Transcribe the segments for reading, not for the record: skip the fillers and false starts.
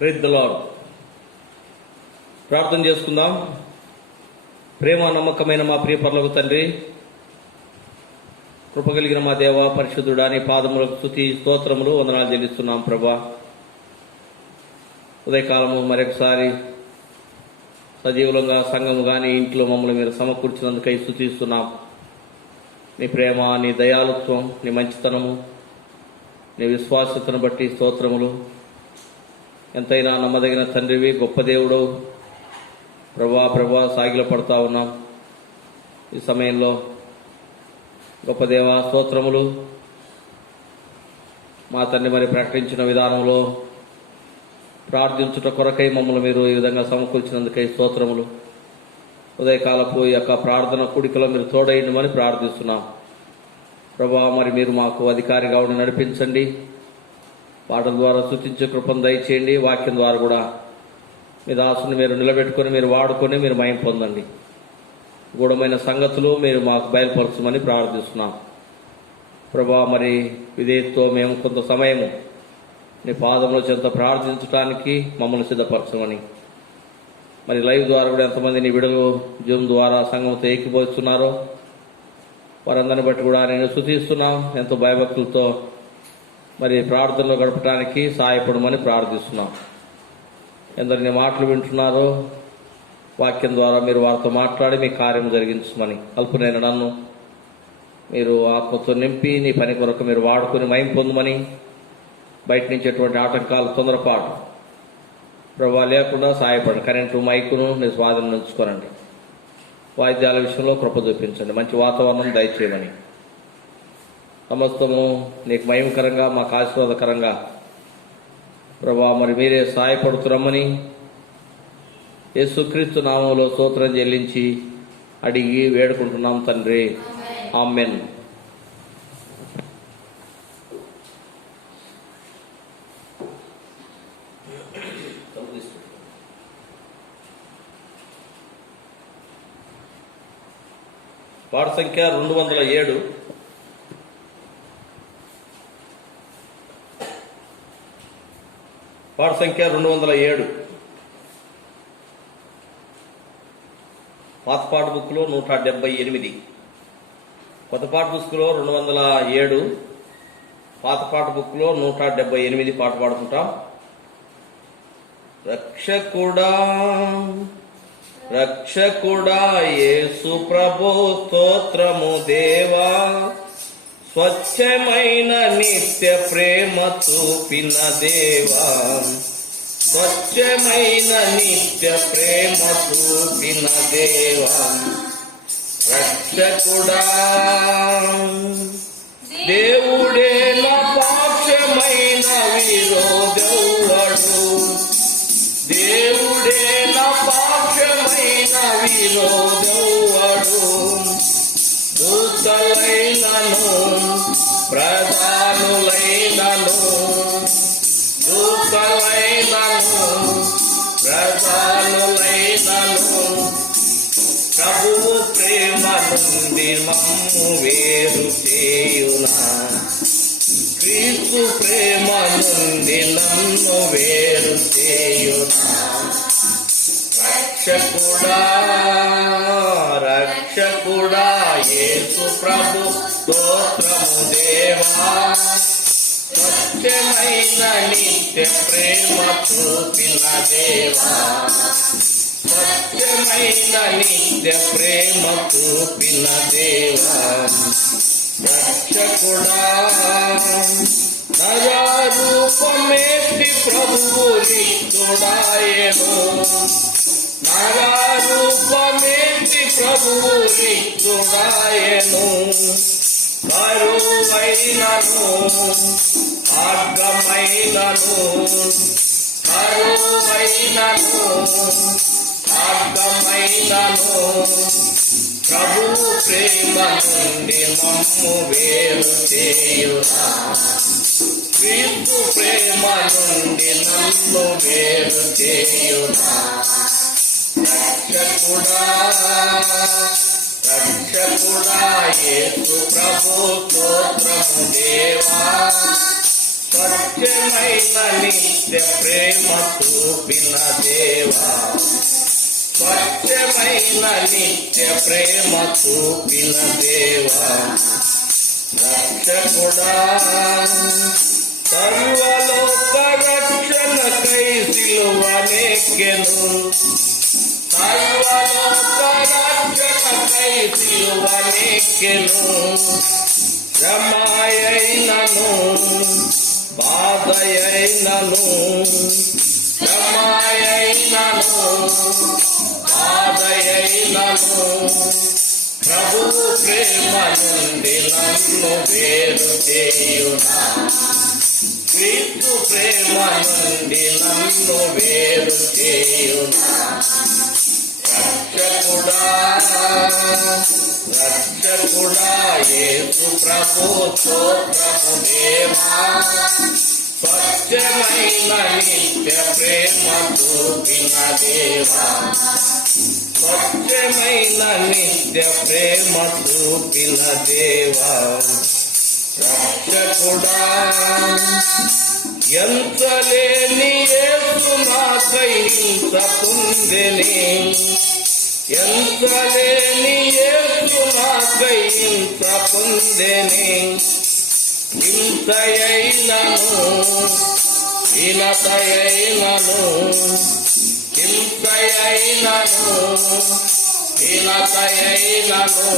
Praise the lord. ప్రార్థన చేసుకుందాం. ప్రేమ నమ్మకమైన మా ప్రియ పరలోక తండ్రి, కృప కలిగిన మా దేవ పరిశుద్ధుడా, నీ పాదములకు స్తుతి స్తోత్రములు వందనాలు చెల్లిస్తున్నాం ప్రభా. ఉదయకాలము మరొకసారి సజీవులంగా సంఘము కానీ ఇంట్లో మమ్మల్ని మీరు సమకూర్చినందుకై స్తుతిస్తున్నాం. నీ ప్రేమ, నీ దయాళుత్వం, నీ మంచితనము, నీ విశ్వాసతను బట్టి స్తోత్రములు. ఎంతైనా నమ్మదగిన తండ్రివి, గొప్ప దేవుడు ప్రభా సాగిల పడతా ఉన్నాం. ఈ సమయంలో గొప్ప దేవ స్తోత్రములు. మా తండ్రి మరి ప్రకటించిన విధానంలో ప్రార్థించుట కొరకై మమ్మల్ని మీరు ఈ విధంగా సమకూర్చినందుకై స్తోత్రములు. ఉదయకాలపు ఈ యొక్క ప్రార్థన కూడికలో మీరు తోడైండమని ప్రార్థిస్తున్నాం ప్రభా. మరి మీరు మాకు అధికారిగా ఉండి నడిపించండి. పాటల ద్వారా స్తుతించే కృపను దయచేయండి. వాక్యం ద్వారా కూడా మీ దాసుని మీరు నిలబెట్టుకొని మీరు వాడుకొని మీరు మహిమ పొందండి. గూఢమైన సంగతులు మీరు మాకు బయలుపరచమని ప్రార్థిస్తున్నాం ప్రభా. మరి విధేయతతో మేము కొంత సమయము నీ పాదముల చెంత ప్రార్థించడానికి మమ్మల్ని సిద్ధపరచమని, మరి లైవ్ ద్వారా కూడా ఎంతమంది నీ విడుదల జూమ్ ద్వారా సంఘంతో ఏకీభవిస్తున్నారో వారందరిని బట్టి కూడా నేను స్తుతిస్తున్నాం. ఎంతో భయభక్తులతో మరి ప్రార్థనలో గడపడానికి సహాయపడమని ప్రార్థిస్తున్నాం. ఎందరిని మాటలు వింటున్నారో వాక్యం ద్వారా మీరు వారితో మాట్లాడి మీ కార్యం జరిగించమని, అల్పునైన నన్ను మీరు ఆత్మతో నింపి నీ పని కొరకు మీరు వాడుకొని మహిమ పొందమని, బయట నుంచి ఎటువంటి ఆటంకాలు తొందరపాటు ప్రభావ లేకుండా సహాయపడండి. కరెంటు మైకును నీ స్వాధీనం ఉంచుకోనండి. వాయిద్యాల విషయంలో కృప చూపించండి. మంచి వాతావరణం దయచేయమని, సమస్తము నీకు మహిమకరంగా మాకు ఆశీర్వాదకరంగా ప్రభా మరి మీరే సహాయపడుతురమ్మని యేసుక్రీస్తు నామంలో స్తోత్రం చెల్లించి అడిగి వేడుకుంటున్నాం తండ్రి, ఆమెన్. పాట సంఖ్య 207. పాట సంఖ్య 207. పాత పాట బుక్లో 178, కొత్త పాట బుక్లో 207, పాత పాట బుక్లో 178 పాట పాడుకుంటాం. రక్షకుడా రక్షకుడా యేసు ప్రభు స్తోత్రము దేవా, స్వచ్ఛమైన నిత్య ప్రేమ చూపిన దేవా, స్వచ్ఛమైన నిత్య ప్రేమ చూపిన దేవా. రక్షకుడా దేవుడే నా పాక్షమైన విరోధెవ్వడు, దేవుడే నా పాక్షమైన విరోధెవ్వడు. దూతలైనను ప్రధానులైనను, దూతలైనను ప్రధానులైనను, ప్రభువు ప్రేమ నుండి మమ్ము వేరు చేయునా, క్రీస్తు ప్రేమ నుండి నన్ను వేరు చేయునా. రక్షకుడా రక్షకుడా యేసు ప్రభు స్తోత్రము దేవా, స్వచ్ఛమైన నిత్య ప్రేమ చూపిన దేవా, స్వచ్ఛమైన నిత్య ప్రేమ చూపిన దేవా. రక్షకుడా నరరూపమేతి ప్రభువు రిక్తుడాయెను, నరరూపమేతి ప్రభువు రిక్తుడాయెను. కరువైనను ఆర్గమైనను, కరువైనను ఆర్గమైనను, ప్రభు ప్రేమ నుండి మమ్ము వేరు చేయునా, క్రీస్తు ప్రేమ నుండి నన్ను వేరు చేయునా. రక్షకుడా రక్షకుడా యేసు ప్రభు స్తోత్రము దేవా, స్వచ్ఛమైన నిత్య ప్రేమ చూపిన దేవా, స్వచ్ఛమైన నిత్య ప్రేమ చూపిన దేవా, రక్షకుడా సర్వలోక రక్షణకై సిలువనెక్కెను, సర్వలోక రక్షణకై సిలువనెక్కెను. శ్రమయైనను బాధయైనను, శ్రమయైనను బాధయైనను, ప్రభువు ప్రేమ నుండి నన్ను వేరు చేయునా, క్రీస్తు ప్రేమ నుండి నన్ను వేరు చేయునా. రక్షకుడా రక్షకుడా యేసు ప్రభు స్తోత్రము దేవా, స్వచ్ఛమైన నిత్య ప్రేమ చూపిన దేవా, స్వచ్ఛమైన నిత్య ప్రేమ చూపిన దేవా, రక్షకుడా ఎంతలేని యేసు నాకై ఇంత పొందెనే, ఎంతలేని యేసు నాకై ఇంత పొందెనే. ఇంతయైనను హీనతయైనను, ఇంతయైనను హీనతయైనను,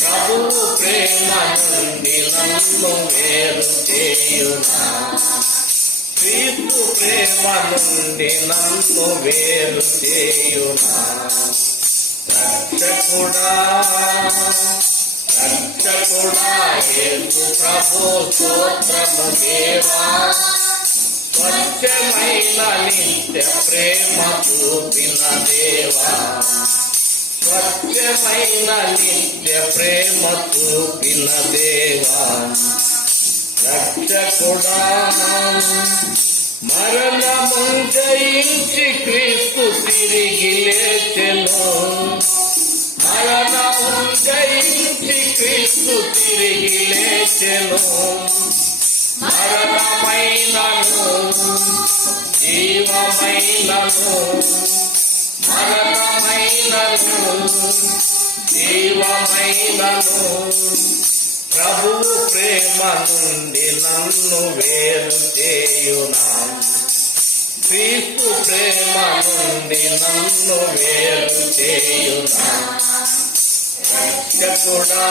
ప్రభువు ప్రేమ నుండి నన్ను వేరు చేయునా, క్రీస్తు ప్రేమ నుండి నన్ను వేరు చేయునా. రక్షకుడా రక్షకుడా యేసు ప్రభు స్తోత్రము దేవా, స్వచ్ఛమైన నిత్య ప్రేమ చూపిన దేవా, స్వచ్ఛమైన నిత్య ప్రేమ చూపిన దేవా, రక్షకుడా మరణము జయించి క్రీస్తు తిరిగి లేచెను, మరణము జయించి క్రీస్తు తిరిగి లేచెను. మరణమైనను జీవమైనను, మరణమైనను జీవమైనను, ప్రభువు ప్రేమ నుండి నన్ను వేరు చేయునా, క్రీస్తు ప్రేమ నుండి నన్ను వేరు చేయునా. రక్షకుడా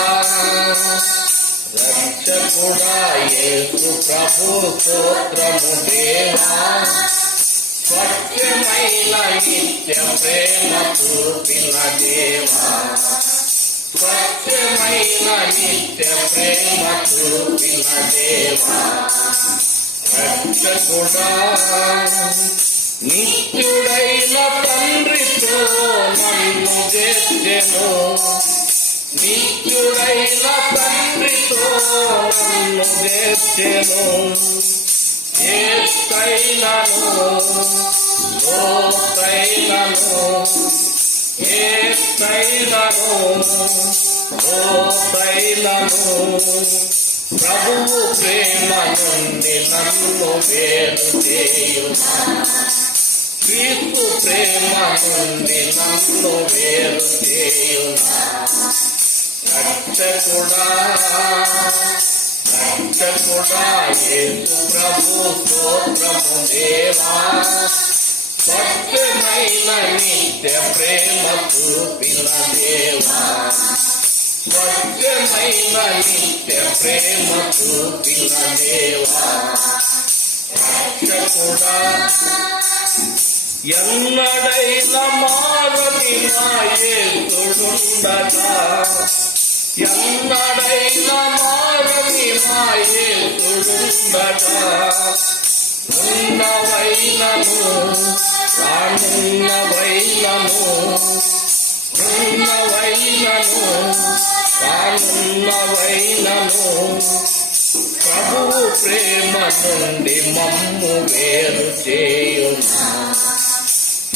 రక్షకుడా యేసు ప్రభు స్తోత్రము దేవా, స్వచ్ఛమైన నిత్య ప్రేమ చూపిన దేవా, స్వచ్ఛమైన నిత్య ప్రేమ చూపిన దేవా, రక్షకుడా నిత్యుడైన తండ్రితో నన్ను చేర్చెను, నిత్యుడైన తండ్రితో నన్ను చేర్చెను. యేసైనను లోతైనను, యేసైనను లోతైనను, ప్రభువు ప్రేమ నుండి నన్ను వేరు చేయునా, క్రీస్తు ప్రేమ నుండి నన్ను వేరు చేయునా. రక్షకుడా రక్షకుడా యేసు ప్రభు స్తోత్రము దేవా, స్వచ్ఛమైన నిత్య ప్రేమ చూపిన దేవా, స్వచ్ఛమైన నిత్య ప్రేమ చూపిన దేవా, రక్షకుడా ఎన్నడైన మారని నా యేసుడుండగా, ఎన్నడైన మారని నా యేసుడుండగా, ఉన్నవైనను రానున్నవైనను, ఉన్నవైనను రానున్నవైనను, ప్రభువు ప్రేమ నుండి మమ్ము వేరు చేయునా.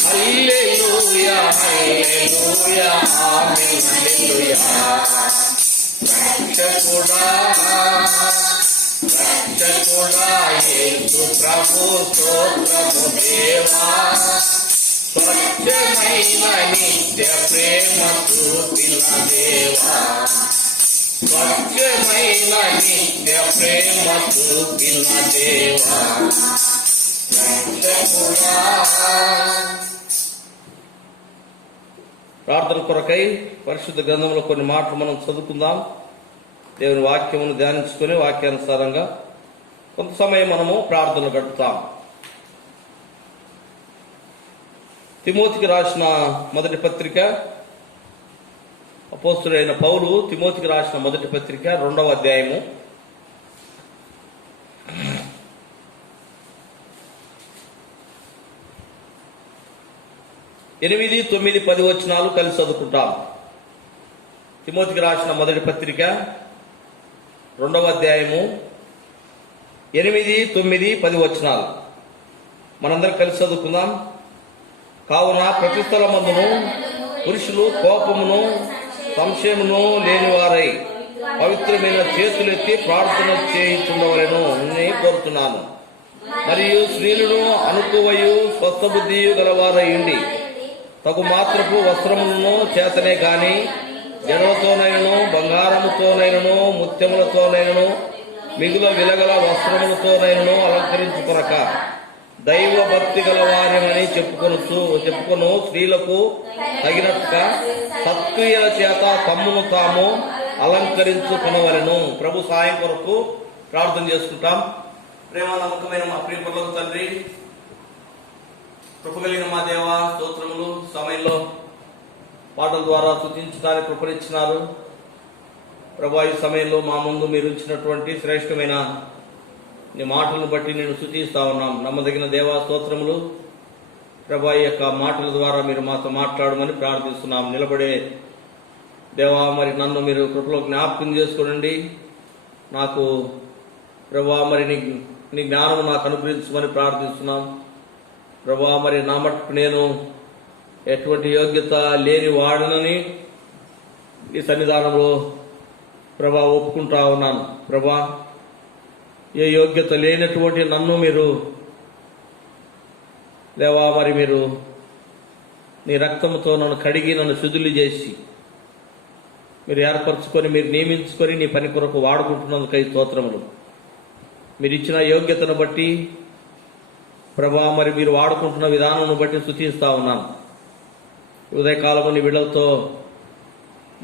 హల్లెలూయా హల్లెలూయా ఆమేన్ హల్లెలూయా. రక్షకుడా రక్షకుడా యేసు ప్రభు స్తోత్రము దేవా, స్వచ్ఛమైన నిత్య ప్రేమ చూపిన దేవా, స్వచ్ఛమైన నిత్య ప్రేమ చూపిన దేవా రక్షకుడా. ప్రార్థన కొరకై పరిశుద్ధ గ్రంథంలో కొన్ని మాటలు మనం చదువుకుందాం. దేవుని వాక్యమును ధ్యానించుకొని వాక్యానుసారంగా కొంత సమయం మనము ప్రార్థన గడుపుతాం. తిమోతికి రాసిన మొదటి పత్రిక, అపోస్తుడైన పౌలు తిమోతికి రాసిన మొదటి పత్రిక 2వ అధ్యాయము 8, 9, 10 వచనాలు కలిసి చదువుకుంటాం. తిమోతికి రాసిన మొదటి పత్రిక 2వ అధ్యాయము 8, 9, 10 వచనాలు మనందరం కలిసి చదువుకుందాం. కావున ప్రతి స్థలమందును పురుషులు కోపమును సంశయమును లేనివారై పవిత్రమైన చేతులెత్తి ప్రార్థన చేయుచుండవలెను అని కోరుతున్నాను. మరియు స్త్రీలను అనుకువయు స్వస్థబుద్ధియు గలవారయుండి తగు మాత్రపు వస్త్రములను చేతనే గాని జడలతోనైనను బంగారముతోనైనను ముత్యములతోనైనను మిగుల విలగల వస్త్రములతోనైనను అలంకరించుకొనక దైవ భక్తి గల వార్యమని చెప్పుకొను స్త్రీలకు తగినట్టుగా సత్క్రియల చేత తమ్మును తాము అలంకరించుకొనవలెను. ప్రభు సాయం కొరకు ప్రార్థన చేసుకుంటాం. ప్రేమ నమ్మకమైన మా ప్రియ పరలోక తండ్రి, కృప కలిగిన మా దేవ, స్తోత్రములు. సమయంలో పాటల ద్వారా స్తుతించడానికి కృపనిచ్చినారు ప్రభా. ఈ సమయంలో మా ముందు మీరు ఉంచినటువంటి శ్రేష్టమైన నీ మాటలను బట్టి నేను స్తుతిస్తా ఉన్నాం. నమ్మదగిన దేవా, స్తోత్రములు ప్రభా. ఈ యొక్క మాటల ద్వారా మీరు మాతో మాట్లాడమని ప్రార్థిస్తున్నాం. నిలబడే దేవా, మరి నన్ను మీరు కృపలో జ్ఞాపకం చేసుకోనండి. నాకు ప్రభా మరి నీ జ్ఞానం నాకు అనుగ్రహించమని ప్రార్థిస్తున్నాం ప్రభా. మరి నా మట్టుకు నేను ఎటువంటి యోగ్యత లేని వాడనని ఈ సన్నిధానంలో ప్రభా ఒప్పుకుంటా ఉన్నాను ప్రభా. ఏ యోగ్యత లేనటువంటి నన్ను మీరు దేవా మరి మీరు నీ రక్తంతో నన్ను కడిగి నన్ను శుద్ధులు చేసి మీరు ఏర్పరచుకొని మీరు నియమించుకొని నీ పని కొరకు వాడుకుంటున్నందుకై స్తోత్రములు. మీరు ఇచ్చిన యోగ్యతను బట్టి ప్రభా మరి మీరు వాడుకుంటున్న విధానం బట్టి స్తుతిస్తా ఉన్నాను. ఉదయకాలము నీ బిడ్డలతో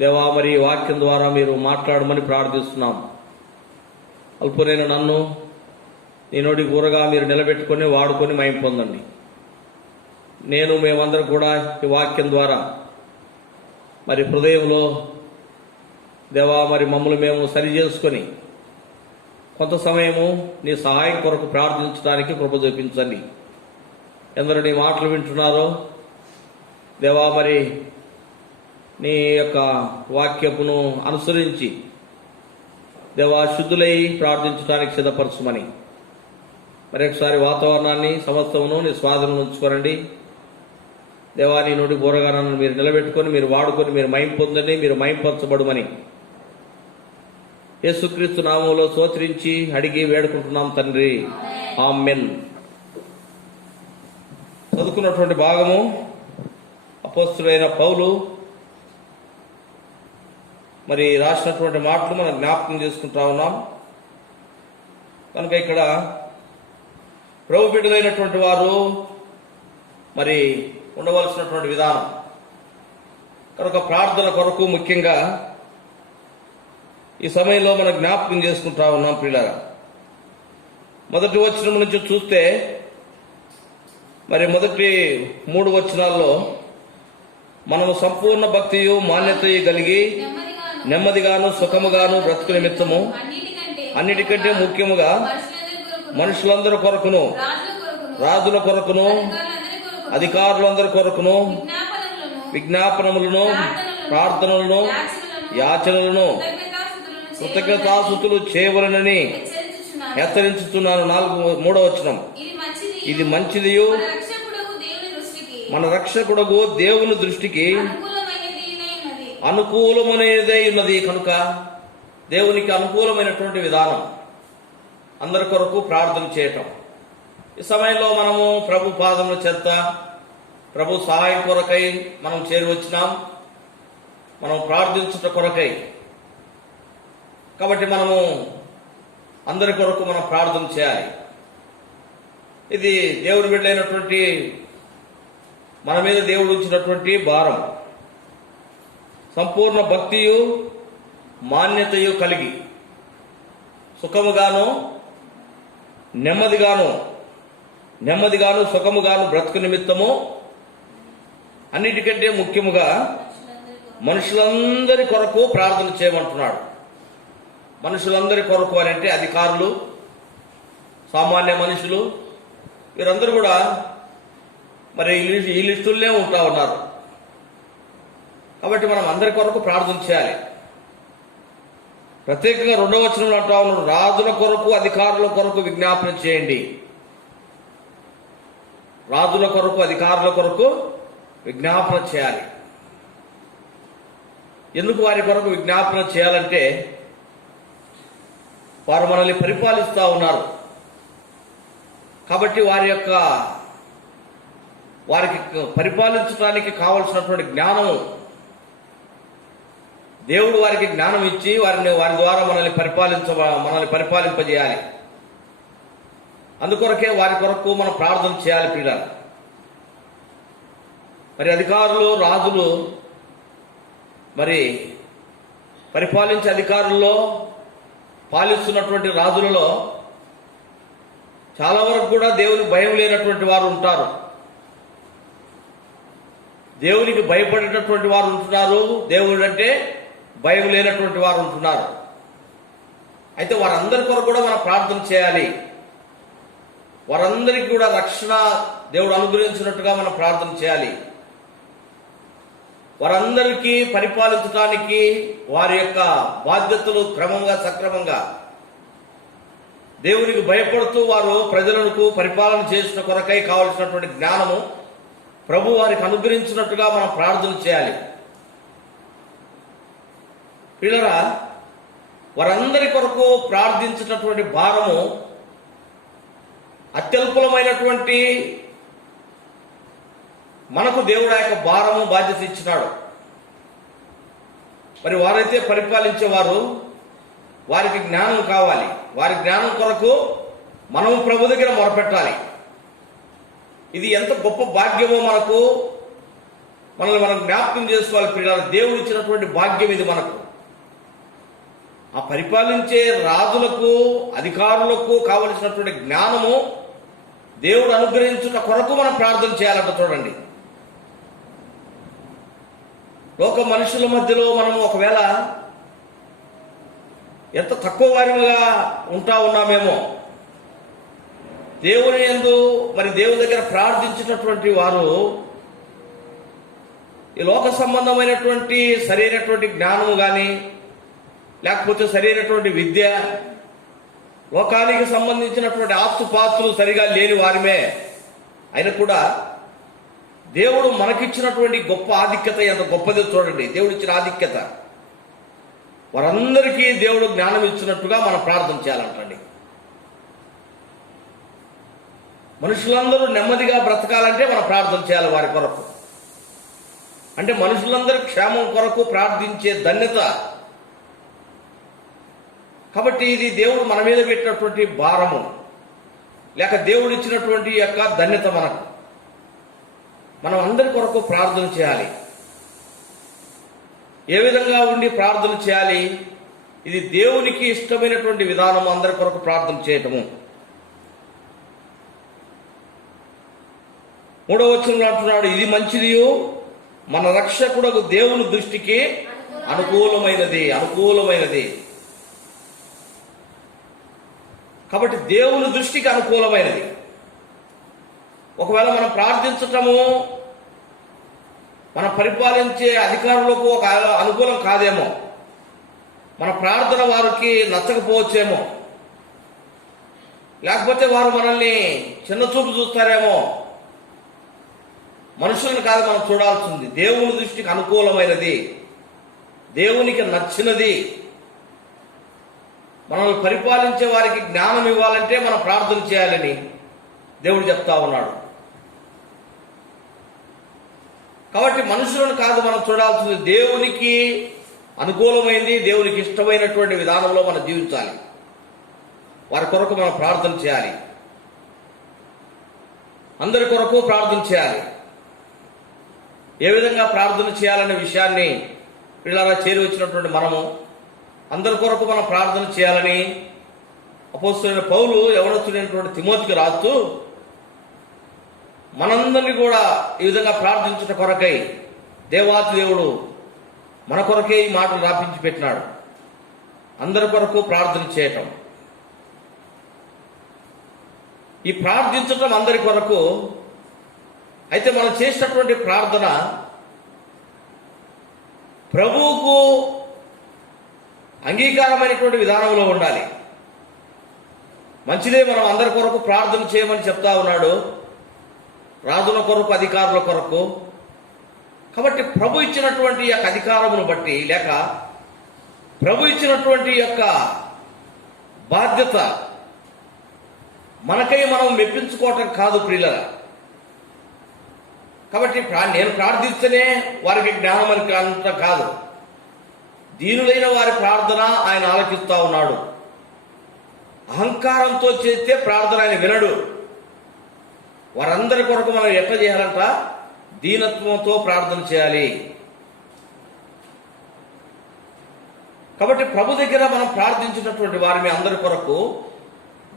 దేవా మరి వాక్యం ద్వారా మీరు మాట్లాడమని ప్రార్థిస్తున్నాం. అల్పునైన నన్ను నీ నోటికి ఊరగా మీరు నిలబెట్టుకొని వాడుకొని మహిమ పొందండి. నేను మేమందరం కూడా ఈ వాక్యం ద్వారా మరి హృదయంలో దేవా మరి మమ్మల్ని మేము సరి చేసుకొని కొంత సమయము నీ సహాయం కొరకు ప్రార్థించడానికి కృప చూపించండి. ఎందరో నీ మాటలు వింటున్నారో దేవా మరి నీ యొక్క వాక్యపును అనుసరించి దేవా శుద్ధులై ప్రార్థించడానికి సిద్ధపరచుమని మరొకసారి వాతావరణాన్ని సమస్తమును నీ స్వాధీనం ఉంచుకోనండి దేవా. నీ నోటి బోరగా నన్ను మీరు నిలబెట్టుకొని మీరు వాడుకొని మీరు మహిమ పొందండి, మీరు మహిమపరచబడుమని యేసుక్రీస్తు నామములో స్తోత్రించి అడిగి వేడుకుంటున్నాం తండ్రి, ఆమేన్. చదువుకున్నటువంటి భాగము అపోస్తలుడైన పౌలు మరి రాసినటువంటి మాటలు మనం జ్ఞాపకం చేసుకుంటా ఉన్నాం. కనుక ఇక్కడ ప్రభు బిడ్డలైనటువంటి వారు మరి ఉండవలసినటువంటి విధానం కనుక ప్రార్థన కొరకు ముఖ్యంగా ఈ సమయంలో మనం జ్ఞాపకం చేసుకుంటా ఉన్నాం ప్రియులారా. మొదటి వచనం నుంచి చూస్తే మరి మొదటి 3 వచనాల్లో మనము సంపూర్ణ భక్తియు మాన్యతయు కలిగి నెమ్మదిగాను సుఖముగాను బ్రతుకు నిమిత్తము అన్నిటికంటే ముఖ్యముగా మనుషులందరి కొరకును రాజుల కొరకును అధికారులందరి కొరకును విజ్ఞాపనములను ప్రార్థనలను యాచనలను కృతజ్ఞతాస్తుతులు చేయవలనని హెచ్చరించుతున్నాను. 3వ వచనం, ఇది మంచిదియు మన రక్షకుడగు దేవుని దృష్టికి అనుకూలమైనదై ఉన్నది. కనుక దేవునికి అనుకూలమైనటువంటి విధానం అందరి కొరకు ప్రార్థన చేయటం. ఈ సమయంలో మనము ప్రభు పాదముల చెంత ప్రభు సహాయం కొరకై మనం చేరి వచ్చినాం, మనం ప్రార్థించుట కొరకై. కాబట్టి మనము అందరి కొరకు మనం ప్రార్థన చేయాలి. ఇది దేవుడి బిడ్డలైనటువంటి మన మీద దేవుడు ఉంచినటువంటి భారం. సంపూర్ణ భక్తియు మాన్యతయు కలిగి సుఖముగాను నెమ్మదిగాను సుఖముగాను బ్రతుకు నిమిత్తము అన్నిటికంటే ముఖ్యముగా మనుషులందరి కొరకు ప్రార్థన చేయమంటున్నాడు. మనుషులందరి కొరకు అని అంటే అధికారులు, సామాన్య మనుషులు, వీరందరూ కూడా మరి ఈ లిస్టుల్నే ఉంటా ఉన్నారు. కాబట్టి మనం అందరి కొరకు ప్రార్థన చేయాలి. ప్రత్యేకంగా 2వ వచనంలో అంటా ఉన్నాడు, రాజుల కొరకు అధికారుల కొరకు విజ్ఞాపన చేయండి. రాజుల కొరకు అధికారుల కొరకు విజ్ఞాపన చేయాలి. ఎందుకు వారి కొరకు విజ్ఞాపన చేయాలంటే వారు మనల్ని పరిపాలిస్తూ ఉన్నారు. కాబట్టి వారికి పరిపాలించడానికి కావలసినటువంటి జ్ఞానము దేవుడు వారికి జ్ఞానం ఇచ్చి వారి ద్వారా మనల్ని పరిపాలింపజేయాలి. అందుకొరకే వారి కొరకు మనం ప్రార్థన చేయాలి పిల్లలు. మరి అధికారులు, రాజులు, మరి పరిపాలించే అధికారుల్లో, పాలిస్తున్నటువంటి రాజులలో చాలా వరకు కూడా దేవుని భయం లేనటువంటి వారు ఉంటారు, దేవునికి భయపడేటటువంటి వారు ఉంటున్నారు, దేవుడు అంటే భయం లేనటువంటి వారు ఉంటున్నారు. అయితే వారందరి కొరకు కూడా మనం ప్రార్థన చేయాలి. వారందరికీ కూడా రక్షణ దేవుడు అనుగ్రహించినట్టుగా మనం ప్రార్థన చేయాలి. వారందరికీ పరిపాలించడానికి వారి యొక్క బాధ్యతలు క్రమంగా సక్రమంగా దేవునికి భయపడుతూ వారు ప్రజలకు పరిపాలన చేసిన కొరకై కావలసినటువంటి జ్ఞానము ప్రభు వారికి అనుగ్రహించినట్టుగా మనం ప్రార్థన చేయాలి. పిల్లరా, వారందరి కొరకు ప్రార్థించినటువంటి భారము అత్యల్పులమైనటువంటి మనకు దేవుడు ఆ యొక్క భారము బాధ్యత ఇచ్చినాడు. మరి వారైతే పరిపాలించేవారు, వారికి జ్ఞానం కావాలి. వారి జ్ఞానం కొరకు మనం ప్రభు దగ్గర మొరపెట్టాలి. ఇది ఎంత గొప్ప భాగ్యమో మనల్ని మనం జ్ఞాపకం చేసుకోవాలి పిల్లలు. దేవుడు ఇచ్చినటువంటి భాగ్యం ఇది మనకు. ఆ పరిపాలించే రాజులకు, అధికారులకు కావలసినటువంటి జ్ఞానము దేవుడు అనుగ్రహించుట కొరకు మనం ప్రార్థన చేయాలంట. చూడండి, లోక మనుషుల మధ్యలో మనము ఒకవేళ ఎంత తక్కువ వారిగా ఉంటా ఉన్నామేమో, దేవుని యందు మరి దేవుని దగ్గర ప్రార్థించినటువంటి వారు ఈ లోక సంబంధమైనటువంటి సరైనటువంటి జ్ఞానము కానీ, లేకపోతే సరైనటువంటి విద్య, లోకానికి సంబంధించినటువంటి ఆస్తుపాస్తులు సరిగా లేని వారిమే అయినా కూడా దేవుడు మనకిచ్చినటువంటి గొప్ప ఆధిక్యత ఎంత గొప్పదో చూడండి. దేవుడు ఇచ్చిన ఆధిక్యత వారందరికీ దేవుడు జ్ఞానం ఇచ్చినట్టుగా మనం ప్రార్థన చేయాలంటండి. మనుషులందరూ నెమ్మదిగా బ్రతకాలంటే మనం ప్రార్థన చేయాలి వారి కొరకు. అంటే మనుషులందరి క్షేమం కొరకు ప్రార్థించే ధన్యత. కాబట్టి ఇది దేవుడు మన మీద పెట్టినటువంటి భారము, లేక దేవుడు ఇచ్చినటువంటి యొక్క ధన్యత మనకు. మనం అందరి కొరకు ప్రార్థన చేయాలి. ఏ విధంగా ఉండి ప్రార్థన చేయాలి? ఇది దేవునికి ఇష్టమైనటువంటి విధానం, అందరి కొరకు ప్రార్థన చేయటము. 3వ వచనంలో అంటున్నాడు, ఇది మంచిదియు మన రక్షకుడకు దేవుని దృష్టికి అనుకూలమైనది. కాబట్టి దేవుని దృష్టికి అనుకూలమైనది. ఒకవేళ మనం ప్రార్థించటము మన పరిపాలించే అధికారులకు ఒక అనుకూలం కాదేమో, మన ప్రార్థన వారికి నచ్చకపోవచ్చేమో, లేకపోతే వారు మనల్ని చిన్నచూపు చూస్తారేమో. మనుషులను కాదు మనం చూడాల్సింది, దేవుని దృష్టికి అనుకూలమైనది, దేవునికి నచ్చినది. మనల్ని పరిపాలించే వారికి జ్ఞానం ఇవ్వాలంటే మనం ప్రార్థన చేయాలని దేవుడు చెప్తా ఉన్నాడు. కాబట్టి మనుషులను కాదు మనం చూడాల్సింది, దేవునికి అనుకూలమైంది, దేవునికి ఇష్టమైనటువంటి విధానంలో మనం జీవించాలి. వారి కొరకు మనం ప్రార్థన చేయాలి, అందరి కొరకు ప్రార్థన చేయాలి. ఏ విధంగా ప్రార్థన చేయాలనే విషయాన్ని పిల్లలా చేరి వచ్చినటువంటి మనము అందరి కొరకు మనం ప్రార్థన చేయాలని అపోస్తలుడైన పౌలు యవనస్తుడైనటువంటి తిమోతికి రాస్తూ మనందరినీ కూడా ఈ విధంగా ప్రార్థించుట కొరకై దేవాతి దేవుడు మన కొరకే ఈ మాటలు రాపించి పెట్టినాడు. అందరి కొరకు ప్రార్థన చేయటం, ఈ ప్రార్థించటం అందరి కొరకు. అయితే మనం చేసినటువంటి ప్రార్థన ప్రభువుకు అంగీకారమైనటువంటి విధానంలో ఉండాలి. మంచిదే, మనం అందరి కొరకు ప్రార్థన చేయమని చెప్తా ఉన్నాడు, రాజుల కొరకు, అధికారుల కొరకు. కాబట్టి ప్రభు ఇచ్చినటువంటి యొక్క అధికారమును బట్టి, లేక ప్రభు ఇచ్చినటువంటి యొక్క బాధ్యత మనకై మనం మెప్పించుకోవటం కాదు ప్రియులరా. కాబట్టి నేను ప్రార్థిస్తేనే వారికి జ్ఞానం అని అంత కాదు, దీనులైన వారి ప్రార్థన ఆయన ఆలకిస్తా ఉన్నాడు. అహంకారంతో చేస్తే ప్రార్థన ఆయన వినడు. వారందరి కొరకు మనం ఎట్లా చేయాలంట? దీనత్వంతో ప్రార్థన చేయాలి. కాబట్టి ప్రభు దగ్గర మనం ప్రార్థించినటువంటి వారిని అందరి కొరకు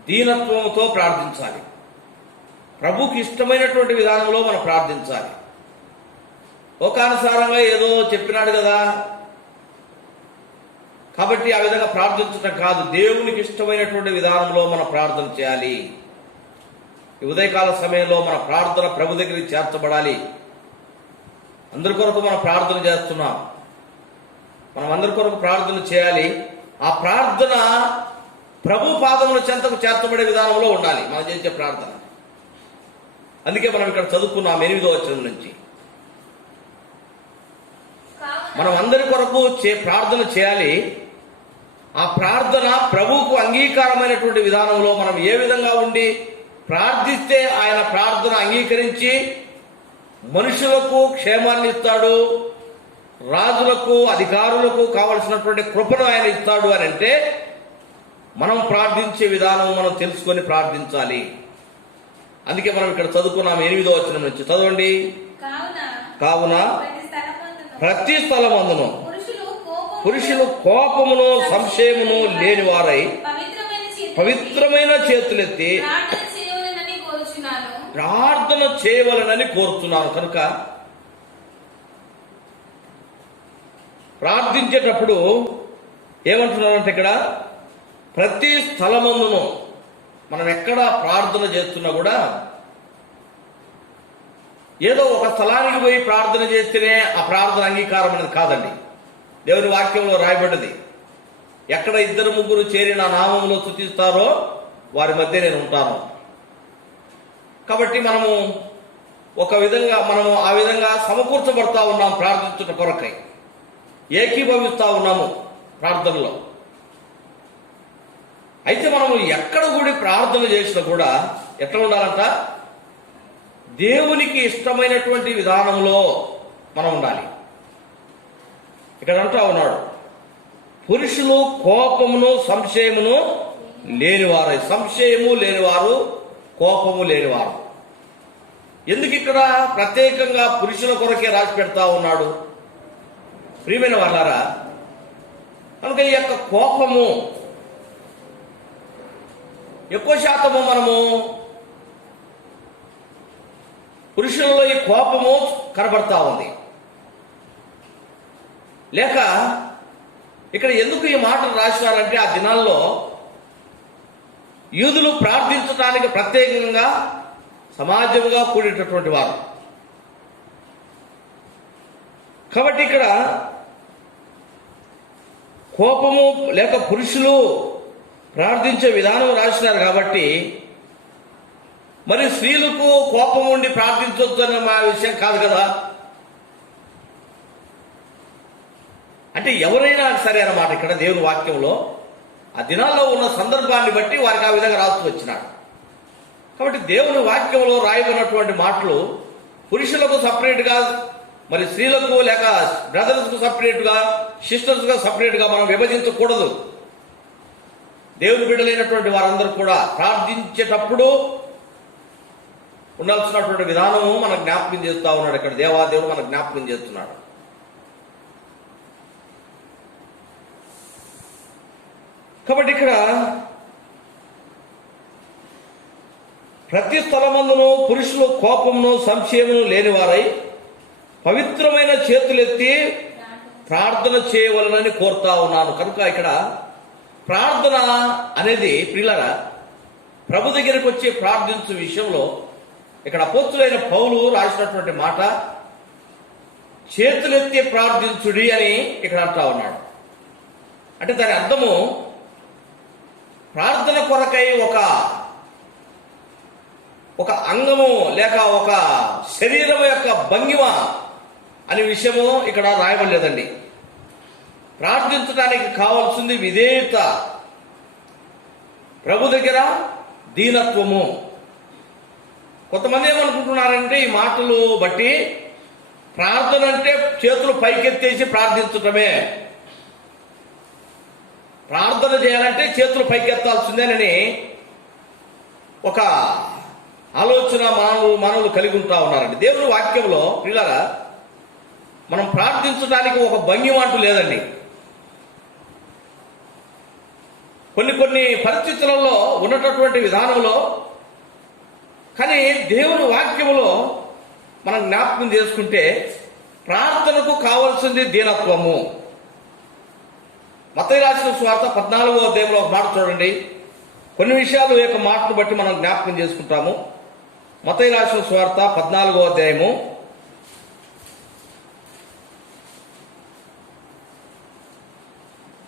దీనత్వంతో ప్రార్థించాలి. ప్రభుకి ఇష్టమైనటువంటి విధానంలో మనం ప్రార్థించాలి. లోకానుసారంగా ఏదో చెప్పినాడు కదా కాబట్టి ఆ విధంగా ప్రార్థించడం కాదు, దేవునికి ఇష్టమైనటువంటి విధానంలో మనం ప్రార్థన చేయాలి. ఈ ఉదయకాల సమయంలో మన ప్రార్థన ప్రభు దగ్గరికి చేర్చబడాలి. అందరి కొరకు మనం ప్రార్థన చేస్తున్నాం, మనం అందరి కొరకు ప్రార్థన చేయాలి. ఆ ప్రార్థన ప్రభు పాదముల చెంతకు చేర్చబడే విధానంలో ఉండాలి మనం చేసే ప్రార్థన. అందుకే మనం ఇక్కడ చదువుకున్నాం 8వ వచనం నుంచి. మనం అందరి కొరకు ప్రార్థన చేయాలి. ఆ ప్రార్థన ప్రభువుకు అంగీకారమైనటువంటి విధానంలో మనం ఏ విధంగా ఉండి ప్రార్థిస్తే ఆయన ప్రార్థన అంగీకరించి మనుషులకు క్షేమాన్ని ఇస్తాడు, రాజులకు, అధికారులకు కావలసినటువంటి కృపను ఆయన ఇస్తాడు అని అంటే మనం ప్రార్థించే విధానం మనం తెలుసుకొని ప్రార్థించాలి. అందుకే మనం ఇక్కడ చదువుకున్నాం 8వ వచనం నుంచి. చదవండి. కావున ప్రతి స్థలమందును పురుషులు కోపమును సంశయమును లేని వారై పవిత్రమైన చేతులెత్తి ప్రార్థన చేయవలనని కోరుతున్నాను. కనుక ప్రార్థించేటప్పుడు ఏమంటున్నారంటే ఇక్కడ ప్రతి స్థలమందును, మనం ఎక్కడ ప్రార్థన చేస్తున్నా కూడా ఏదో ఒక స్థలానికి పోయి ప్రార్థన చేస్తేనే ఆ ప్రార్థన అంగీకారం అనేది కాదండి. దేవుని వాక్యంలో రాయబడ్డది, ఎక్కడ 2-3 చేరి నా నామములో స్తుతిస్తారో వారి మధ్య నేను ఉంటాను. కాబట్టి మనము ఆ విధంగా సమకూర్చబడతా ఉన్నాం ప్రార్థించుట కొరకై, ఏకీభవిస్తా ఉన్నాము ప్రార్థనలో. అయితే మనము ఎక్కడ కూడి ప్రార్థన చేసినా కూడా ఎట్లా ఉండాలంట? దేవునికి ఇష్టమైనటువంటి విధానంలో మనం ఉండాలి. ఇక్కడ అంటా ఉన్నాడు, పురుషులు కోపమును సంశయమును లేనివారు. సంశయము లేనివారు, కోపము లేనివారు. ఎందుకు ఇక్కడ ప్రత్యేకంగా పురుషుల కొరకే రాసి పెడతా ఉన్నాడు? ప్రియమైన వాళ్ళారా, కనుక ఈ యొక్క కోపము ఎక్కువ శాతము మనము పురుషులలో ఈ కోపము కనబడతా ఉంది. లేక ఇక్కడ ఎందుకు ఈ మాటలు రాసినారంటే ఆ దినాల్లో యూదులు ప్రార్థించడానికి ప్రత్యేకంగా సమాజంగా కూడేటటువంటి వారు. కాబట్టి ఇక్కడ కోపము లేక పురుషులు ప్రార్థించే విధానం రాసినారు. కాబట్టి మరి స్త్రీలకు కోపం ఉండి ప్రార్థించొద్దు అన్న మా విషయం కాదు కదా. అంటే ఎవరైనా సరే అన్నమాట. ఇక్కడ దేవుని వాక్యంలో ఆ దినాల్లో ఉన్న సందర్భాన్ని బట్టి వారికి ఆ విధంగా రాస్తూ వచ్చినాడు. కాబట్టి దేవుని వాక్యంలో రాయబడినటువంటి మాటలు పురుషులకు సపరేట్గా, మరి స్త్రీలకు లేక బ్రదర్స్కు సపరేట్గా, సిస్టర్స్గా సపరేట్గా మనం విభజించకూడదు. దేవుని బిడ్డలైనటువంటి వారందరూ కూడా ప్రార్థించేటప్పుడు ఉండాల్సినటువంటి విధానము మనకు జ్ఞాపకం చేస్తూ ఉన్నాడు. ఇక్కడ దేవాదేవుడు మనకు జ్ఞాపకం చేస్తున్నాడు. కాబట్టి ఇక్కడ ప్రతి స్థలమందును పురుషులు కోపమును సంశయమును లేనివారై పవిత్రమైన చేతులెత్తి ప్రార్థన చేయవలనని కోరుతా ఉన్నాను. కనుక ఇక్కడ ప్రార్థన అనేది ప్రియులారా, ప్రభు దగ్గరికి వచ్చి ప్రార్థించే విషయంలో ఇక్కడ అపోస్తులైన పౌలు రాసినటువంటి మాట చేతులెత్తి ప్రార్థించుడి అని ఇక్కడ అంటా ఉన్నాడు. అంటే దాని అర్థము ప్రార్థన కొరకై ఒక అంగము లేక ఒక శరీరం యొక్క భంగిమ అనే విషయము ఇక్కడ రాయబడలేదండి. ప్రార్థించడానికి కావాల్సింది విధేయత, ప్రభు దగ్గర దీనత్వము. కొంతమంది ఏమనుకుంటున్నారంటే ఈ మాటలు బట్టి ప్రార్థన అంటే చేతులు పైకెత్తేసి ప్రార్థించటమే, ప్రార్థన చేయాలంటే చేతులు పైకెత్తాల్సిందేనని ఒక ఆలోచన మానవులు కలిగి ఉంటా ఉన్నారండి. దేవుని వాక్యంలో పిల్లరా మనం ప్రార్థించడానికి ఒక భంగిమ అంటూ లేదండి. కొన్ని పరిస్థితులలో ఉన్నటువంటి విధానంలో, కానీ దేవుని వాక్యములో మనం జ్ఞాపకం చేసుకుంటే ప్రార్థనకు కావాల్సింది దీనత్వము. మత్తయి రాసిన సువార్త 14వ అధ్యాయంలో ఒక మాట చూడండి. కొన్ని విషయాలు యొక్క మాటను బట్టి మనం జ్ఞాపకం చేసుకుంటాము. మత్తయి రాసిన సువార్త 14వ అధ్యాయము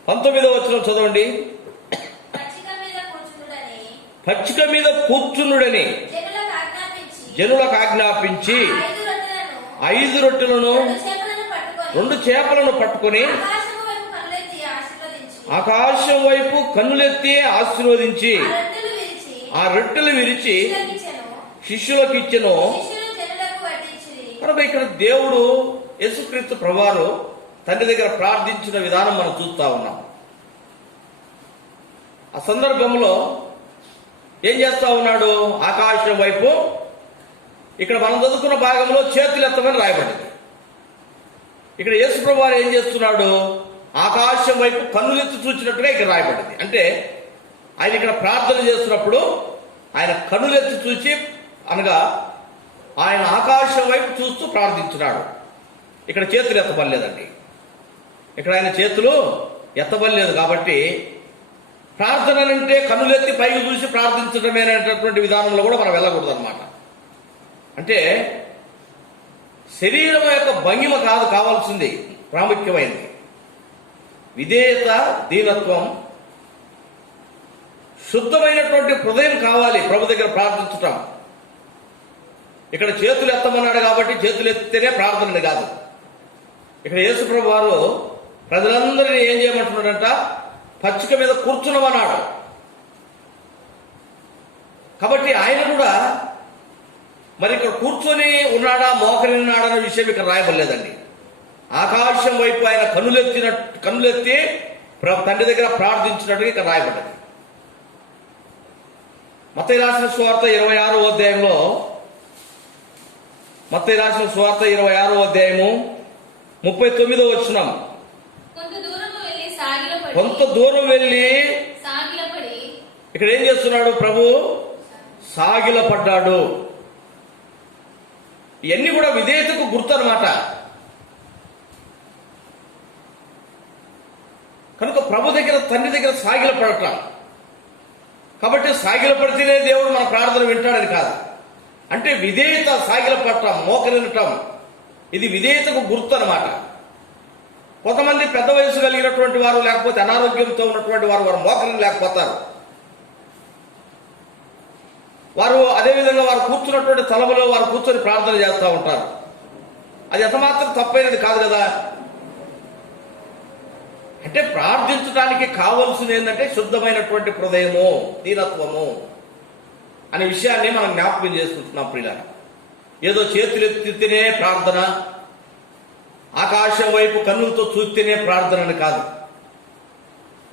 19వ వచనం చదవండి. పచ్చిక మీద కూర్చునుడని జనులకు ఆజ్ఞాపించి 5 రొట్టెలను 2 చేపలను పట్టుకొని ఆకాశం వైపు కన్నులెత్తి ఆశీర్వదించి ఆ రొట్టెలు విరిచి శిష్యులకు ఇచ్చెను. కనుక ఇక్కడ దేవుడు యేసుక్రీస్తు ప్రభువారు తండ్రి దగ్గర ప్రార్థించిన విధానం మనం చూస్తా ఉన్నాం. ఆ సందర్భంలో ఏం చేస్తా ఉన్నాడు? ఆకాశం వైపు, ఇక్కడ మనం చదువుకున్న భాగంలో చేతులు ఎత్తమని రాయబడింది. ఇక్కడ యేసు ప్రభువారు ఏం చేస్తున్నాడు? ఆకాశం వైపు కన్నులెత్తి చూచినట్టుగా ఇక్కడ రాయబడింది. అంటే ఆయన ఇక్కడ ప్రార్థన చేస్తున్నప్పుడు ఆయన కన్నులెత్తి చూచి, అనగా ఆయన ఆకాశం వైపు చూస్తూ ప్రార్థించున్నాడు. ఇక్కడ చేతులు ఎత్తబడలేదండి. ఇక్కడ ఆయన చేతులు ఎత్తబడలేదు. కాబట్టి ప్రార్థన అంటే కన్నులెత్తి పైకి చూసి ప్రార్థించడమేనటువంటి విధానంలో కూడా మనం వెళ్ళకూడదు అనమాట. అంటే శరీరం యొక్క భంగిమ కాదు కావాల్సింది, ప్రాముఖ్యమైనది విధేయత, దీనత్వం, శుద్ధమైనటువంటి హృదయం కావాలి ప్రభు దగ్గర ప్రార్థించటం. ఇక్కడ చేతులు ఎత్తమన్నాడు కాబట్టి చేతులు ఎత్తితేనే ప్రార్థన కాదు. ఇక్కడ యేసు ప్రభు వారు ప్రజలందరినీ ఏం చేయమంటున్నాడంట? పచ్చిక మీద కూర్చున్నామన్నాడు. కాబట్టి ఆయన కూడా మరి ఇక్కడ కూర్చొని ఉన్నాడా, మోకరి ఉన్నాడా అనే విషయం ఇక్కడ రాయబడలేదండి. ఆకాశం వైపు ఆయన కన్నులెత్తి తండ్రి దగ్గర ప్రార్థించినట్టుగా ఇక్కడ రాయబడ్డది. మత్తయి రాసిన సువార్త 26వ అధ్యాయంలో, మత్తయి రాసిన సువార్త 26వ అధ్యాయము 39వ వచనం, కొంత దూరం వెళ్ళి ఇక్కడ ఏం చేస్తున్నాడు? ప్రభు సాగిలపడ్డాడు. ఇవన్నీ కూడా విధేయతకు గుర్తు అన్నమాట. కనుక ప్రభు దగ్గర, తండ్రి దగ్గర సాగిలపడటం. కాబట్టి సాగిలపడితేనే దేవుడు మన ప్రార్థన వింటాడని కాదు. అంటే విధేయత, సాగిలపడటం, మోకరినటం, ఇది విధేయతకు గుర్తు అన్నమాట. కొంతమంది పెద్ద వయసు కలిగినటువంటి వారు, లేకపోతే అనారోగ్యంతో ఉన్నటువంటి వారు మోకరిని లేకపోతారు. వారు అదేవిధంగా వారు కూర్చున్నటువంటి స్థలంలో వారు కూర్చొని ప్రార్థన చేస్తూ ఉంటారు. అది ఎంతమాత్రం తప్పైనది కాదు కదా. అంటే ప్రార్థించడానికి కావలసింది ఏంటంటే శుద్ధమైనటువంటి హృదయము, దీనత్వము అనే విషయాన్ని మనం జ్ఞాపకం చేసుకుంటున్నాం ప్రియులారా. ఏదో చేతులెత్తితేనే ప్రార్థన, ఆకాశం వైపు కన్నులతో చూస్తేనే ప్రార్థన అని కాదు.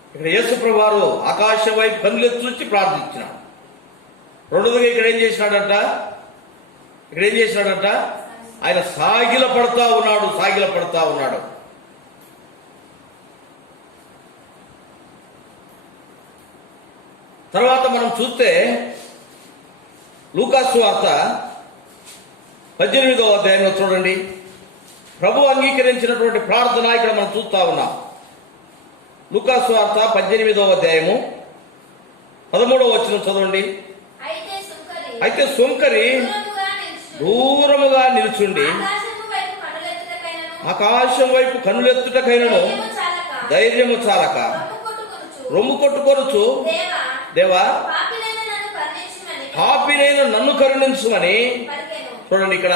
ఇక్కడ యేసు ప్రభువు వారు ఆకాశం వైపు కన్నులెత్తి చూసి ప్రార్థించినాడు. రెండోదిగా ఇక్కడ ఏం చేసినాడంట, ఆయన సాగిల పడతా ఉన్నాడు. తర్వాత మనం చూస్తే లూకా సువార్త 18వ అధ్యాయంలో చూడండి, ప్రభు అంగీకరించినటువంటి ప్రార్థన ఇక్కడ మనం చూస్తా ఉన్నాం. లూకా సువార్త 18వ అధ్యాయము 13వ వచనం చదవండి. అయితే సుంకరి దూరముగా నిలుచుండి ఆకాశం వైపు కన్నులెత్తుటకైనను ధైర్యము చాలక రొమ్ము కొట్టుకొనుచు, దేవా పాపినైన నన్ను కరుణించుమని. చూడండి, ఇక్కడ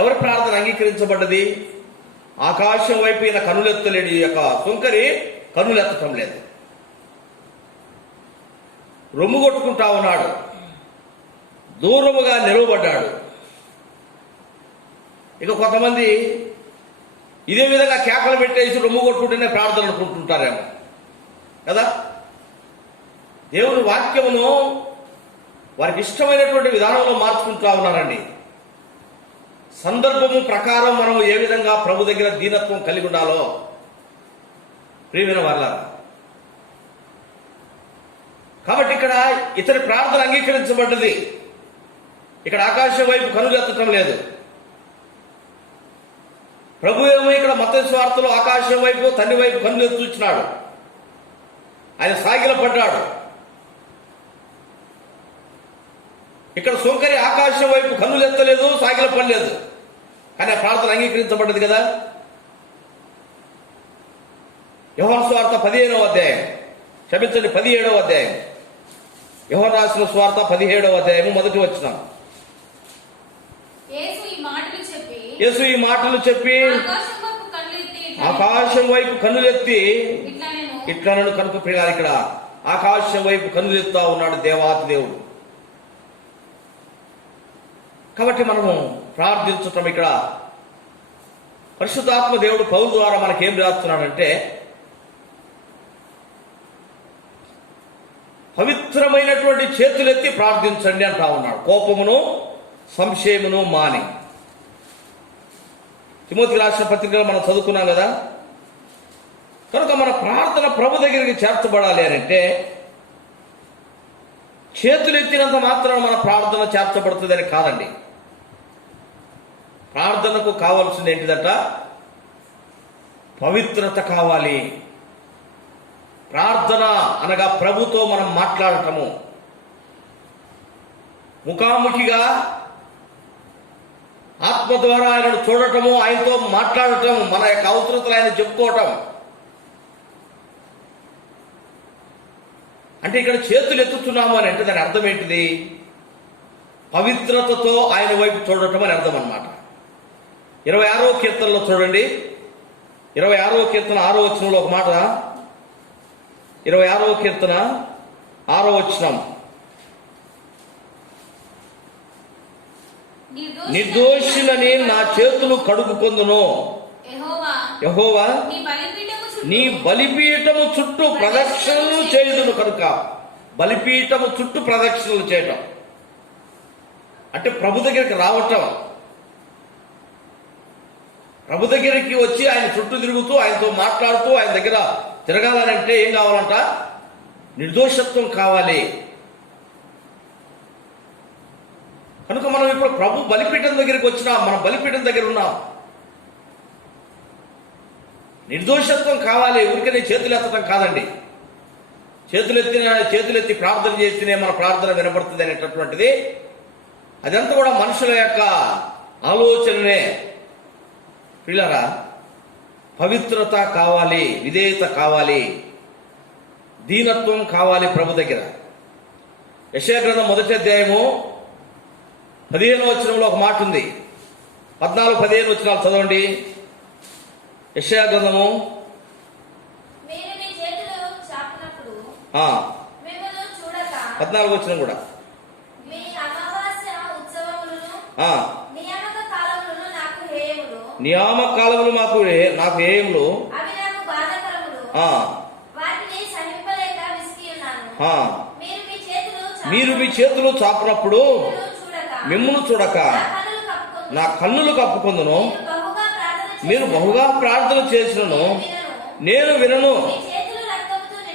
ఎవరి ప్రార్థన అంగీకరించబడ్డది? ఆకాశం వైపు ఈయన కన్నులెత్తలేడు. ఈ యొక్క సుంకరి కన్నులెత్తటం లేదు, రొమ్ము కొట్టుకుంటా ఉన్నాడు, దూరముగా నిలవబడ్డాడు. ఇక కొంతమంది ఇదే విధంగా కేకలు పెట్టేసి రొమ్ము కొట్టుకుంటేనే ప్రార్థన అనుకుంటుంటారేమో కదా. దేవుని వాక్యమును వారికి ఇష్టమైనటువంటి విధానంలో మార్చుకుంటా ఉన్నారండి. సందర్భము ప్రకారం మనం ఏ విధంగా ప్రభు దగ్గర దీనత్వం కలిగి ఉండాలో ప్రియమైన వారలారా. కాబట్టి ఇక్కడ ఇతని ప్రార్థన అంగీకరించబడ్డది. ఇక్కడ ఆకాశం వైపు కనులెత్తటం లేదు. ప్రభు ఏమో ఇక్కడ మత్తయి సువార్తలో ఆకాశం వైపు, తండ్రి వైపు కన్నులెత్తి చూచినాడు. ఆయన సాగిల పడ్డాడు. ఇక్కడ సుంకరి ఆకాశం వైపు కన్నులెత్తలేదు, సాగిల పడలేదు, కానీ ఆ ప్రార్థన అంగీకరించబడ్డది కదా. యోహాను సువార్త 17వ అధ్యాయం, 17వ అధ్యాయం, యోహాను రాసిన సువార్త 17వ అధ్యాయము 1వ వచనం. యేసు ఈ మాటలు చెప్పి ఆకాశం వైపు కన్నులెత్తి ఇట్లా నన్ను కనుక ప్రియాలి. ఇక్కడ ఆకాశం వైపు కన్నులెత్తా ఉన్నాడు దేవాతి దేవుడు. కాబట్టి మనము ప్రార్థించటం, ఇక్కడ పరిశుద్ధాత్మ దేవుడు పౌలు ద్వారా మనకేం రాస్తున్నాడంటే, పవిత్రమైనటువంటి చేతులెత్తి ప్రార్థించండి అంటా ఉన్నాడు. కోపమును సంశయమును మాని. తిమోతికి రాసిన పత్రికలో మనం చదువుకున్నాం కదా. కనుక మన ప్రార్థన ప్రభు దగ్గరికి చేర్చబడాలి అని అంటే, చేతులు ఎత్తినంత మాత్రం మన ప్రార్థన చేర్చబడుతుందని కాదండి. ప్రార్థనకు కావాల్సింది ఏంటిదట? పవిత్రత కావాలి. ప్రార్థన అనగా ప్రభుతో మనం మాట్లాడటము, ముఖాముఖిగా ఆత్మ ద్వారా ఆయనను చూడటము, ఆయనతో మాట్లాడటం, మన యొక్క అవసరతలు ఆయన చెప్పుకోవటం. అంటే ఇక్కడ చేతులు ఎత్తుతున్నాము అని అంటే దాని అర్థం ఏంటిది? పవిత్రతతో ఆయన వైపు చూడటం అని అర్థం అన్నమాట. 26వ కీర్తనలో చూడండి, 26వ కీర్తన 6వ వచనంలో ఒక మాట, 26వ కీర్తన 6వ వచనం, నిర్దోషులని నా చేతులు కడుగుకొందును, యెహోవా నీ బలిపీఠము చుట్టూ ప్రదక్షిణలు చేయుదును. కనుక బలిపీఠము చుట్టూ ప్రదక్షిణలు చేయటం అంటే ప్రభు దగ్గరికి రావటం. ప్రభు దగ్గరికి వచ్చి ఆయన చుట్టూ తిరుగుతూ, ఆయనతో మాట్లాడుతూ, ఆయన దగ్గర తిరగాలంటే ఏం కావాలంట? నిర్దోషత్వం కావాలి. కనుక మనం ఇప్పుడు ప్రభు బలిపీఠం దగ్గరికి వచ్చినాం, మనం బలిపీఠం దగ్గర ఉన్నాం. నిర్దోషత్వం కావాలి. ఊరికనే చేతులు ఎత్తడం కాదండి. చేతులెత్తి ప్రార్థన చేస్తేనే మన ప్రార్థన వినబడుతుంది అనేటటువంటిది అదంతా కూడా మనుషుల యొక్క ఆలోచననే. పిల్లరా, పవిత్రత కావాలి, విధేయత కావాలి, దీనత్వం కావాలి ప్రభు దగ్గర. యెషయా గ్రంథం 1వ అధ్యాయము 15వ వచనంలో ఒక మాట ఉంది. 14, 15 వచనాలు చదవండి. యెషయా గ్రంథము మిమ్మును చూడక 14 వచనం కూడా మీ అమావాస్య ఉత్సవములను నియామక కాలములను నాకు హేయములు. నియామక కాలములు నాకు హేయములు. అవి నాకు బాధాకరములు. వాటిని సహింపలేక విసిగి ఉన్నాను. మీరు మీ చేతులు చాపినప్పుడు మిమ్మును చూడక నా కన్నులు కప్పుకొందును. మీరు బహుగా ప్రార్థన చేసినను నేను వినను.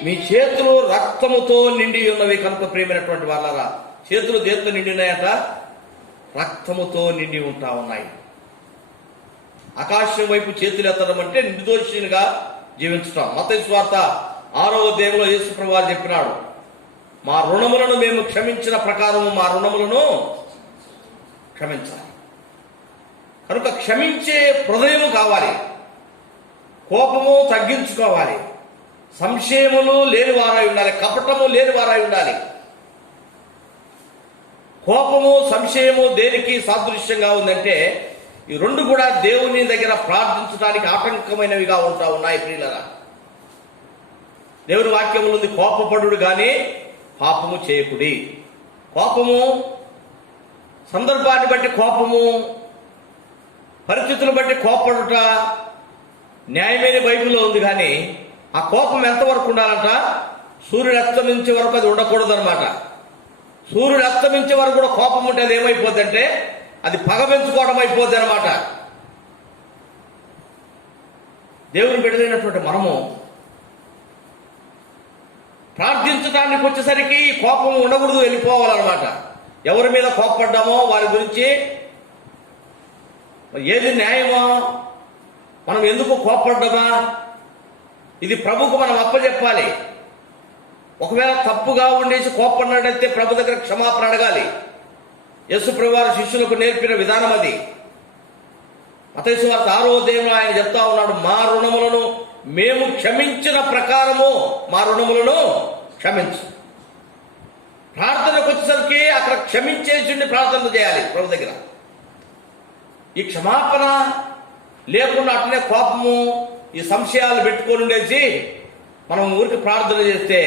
మీ చేతులు రక్తముతో నిండి ఉన్నవి కనుక ప్రియమైనటువంటి వాళ్ళారా, చేతులు దేంతో నిండి ఉన్నాయట? రక్తముతో నిండి ఉంటా ఉన్నాయి. ఆకాశం వైపు చేతులు ఎత్తడం అంటే నిర్దోషినిగా జీవించటం. మత్తయి సువార్త 6వ అధ్యాయంలో యేసు ప్రభువు చెప్పినాడు, మా రుణములను మేము క్షమించిన ప్రకారము మా రుణములను క్షమించాలి. కనుక క్షమించే హృదయము కావాలి, కోపము తగ్గించుకోవాలి, సంశయములు లేని వారై ఉండాలి, కపటము లేని వారై ఉండాలి. కోపము సంశయము దేనికి సాదృశ్యంగా ఉందంటే ఈ రెండు కూడా దేవుని దగ్గర ప్రార్థించడానికి ఆటంకమైనవిగా ఉంటా ఉన్నాయి. ప్రియులరా, దేవుని వాక్యములో ఉంది, కోపపడుడు గాని పాపము చేయకుడి. కోపము సందర్భాన్ని బట్టి కోపము, పరిస్థితులను బట్టి కోపడుట న్యాయమైన బైబిల్లో ఉంది. కానీ ఆ కోపం ఎంతవరకు ఉండాలంట? సూర్యుడు అస్తమించే వరకు అది ఉండకూడదు అనమాట. సూర్యుడు అస్తమించే వరకు కూడా కోపం ఉంటే అది ఏమైపోద్ది అంటే అది పగ పెంచుకోవడం అయిపోద్ది అనమాట. దేవుని బిడ్డలైనటువంటి మనము ప్రార్థించడానికి వచ్చేసరికి కోపం ఉండకూడదు, వెళ్ళిపోవాలన్నమాట. ఎవరి మీద కోపపడ్డామో వారి గురించి ఏది న్యాయమో, మనం ఎందుకు కోపపడ్డామా, ఇది ప్రభుకు మనం అప్పచెప్పాలి. ఒకవేళ తప్పుగా ఉండేసి కోపడినట్టయితే ప్రభు దగ్గర క్షమాపణ అడగాలి. యేసు ప్రభువారు శిష్యులకు నేర్పిన విధానం అది. మత్తయి సువార్త 6వ అధ్యాయంలో ఆయన చెప్తా ఉన్నాడు, మా రుణములను మేము క్షమించిన ప్రకారము మా రుణములను క్షమించు. ప్రార్థనకు వచ్చేసరికి అక్కడ క్షమించేసి ప్రార్థన చేయాలి ప్రభు దగ్గర. ఈ క్షమాపణ లేకుండా అట్లనే కోపము, ఈ సంశయాలు పెట్టుకొని ఉండేసి మనం ఊరికి ప్రార్థన చేస్తే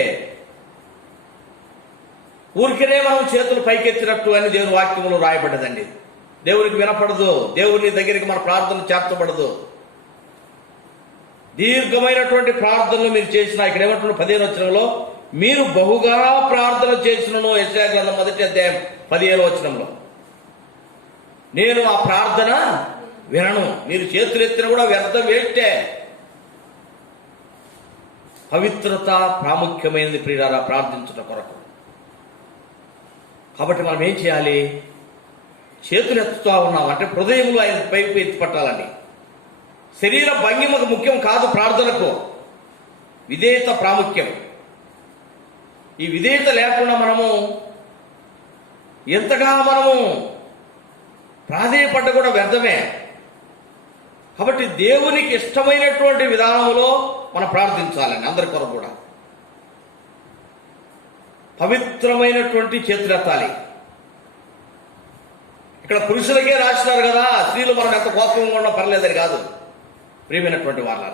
ఊరికనే మనం చేతులు పైకెత్తినట్టు అని దేవుని వాక్యములో రాయబడ్డదండి. దేవునికి వినపడదు, దేవుని దగ్గరికి మన ప్రార్థన చేర్చబడదు. దీర్ఘమైనటువంటి ప్రార్థనలు మీరు చేసిన, ఇక్కడ ఏమంటున్న 15వ వచనంలో మీరు బహుగా ప్రార్థన చేసినను, యెషయా గ్రంథం 1వ అధ్యాయం 15వ వచనంలో నేను ఆ ప్రార్థన వినను. మీరు చేతులు ఎత్తిన కూడా వ్యర్థం వేస్తే. పవిత్రత ప్రాముఖ్యమైనది ప్రియులారా ప్రార్థించుట కొరకు. కాబట్టి మనం ఏం చేయాలి? చేతులు ఎత్తుతా ఉన్నాం అంటే హృదయములు ఆయన పైపు ఎత్తి పట్టాలని. శరీర భంగిమకు ముఖ్యం కాదు ప్రార్థనకు, విధేయత ప్రాముఖ్యం. ఈ విధేయత లేకుండా మనము ఎంతగా మనము ప్రాధేయపడ్డ కూడా వ్యర్థమే. కాబట్టి దేవునికి ఇష్టమైనటువంటి విధానంలో మనం ప్రార్థించాలని అందరి కొరకు కూడా పవిత్రమైనటువంటి చేతులెత్తాలి. ఇక్కడ పురుషులకే రాసినారు కదా, స్త్రీలు మనం ఎంత కోపంగా ఉన్నా పర్లేదని కాదు ప్రియమైనటువంటి వాళ్ళ.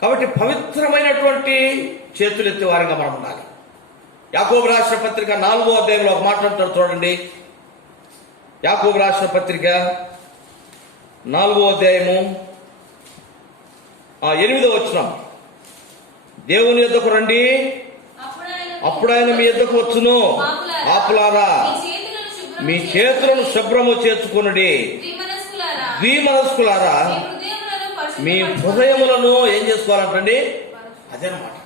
కాబట్టి పవిత్రమైనటువంటి చేతులెత్తే వారిగా మనం ఉండాలి. యాకోబు రాసిన పత్రిక 4వ అధ్యాయంలో ఒక మాట అంటారు చూడండి. యాకోబు రాసిన పత్రిక 4వ అధ్యాయము 8వ వచనం, దేవుని యొద్దకు రండి అప్పుడు ఆయన మీ యొద్దకు వచ్చును. పాపులారా మీ చేతులను శుభ్రము చేసుకొనుడి. ద్విమనస్కులారా మీ హృదయములను ఏం చేసుకోవాలంటండి? అదనమాట,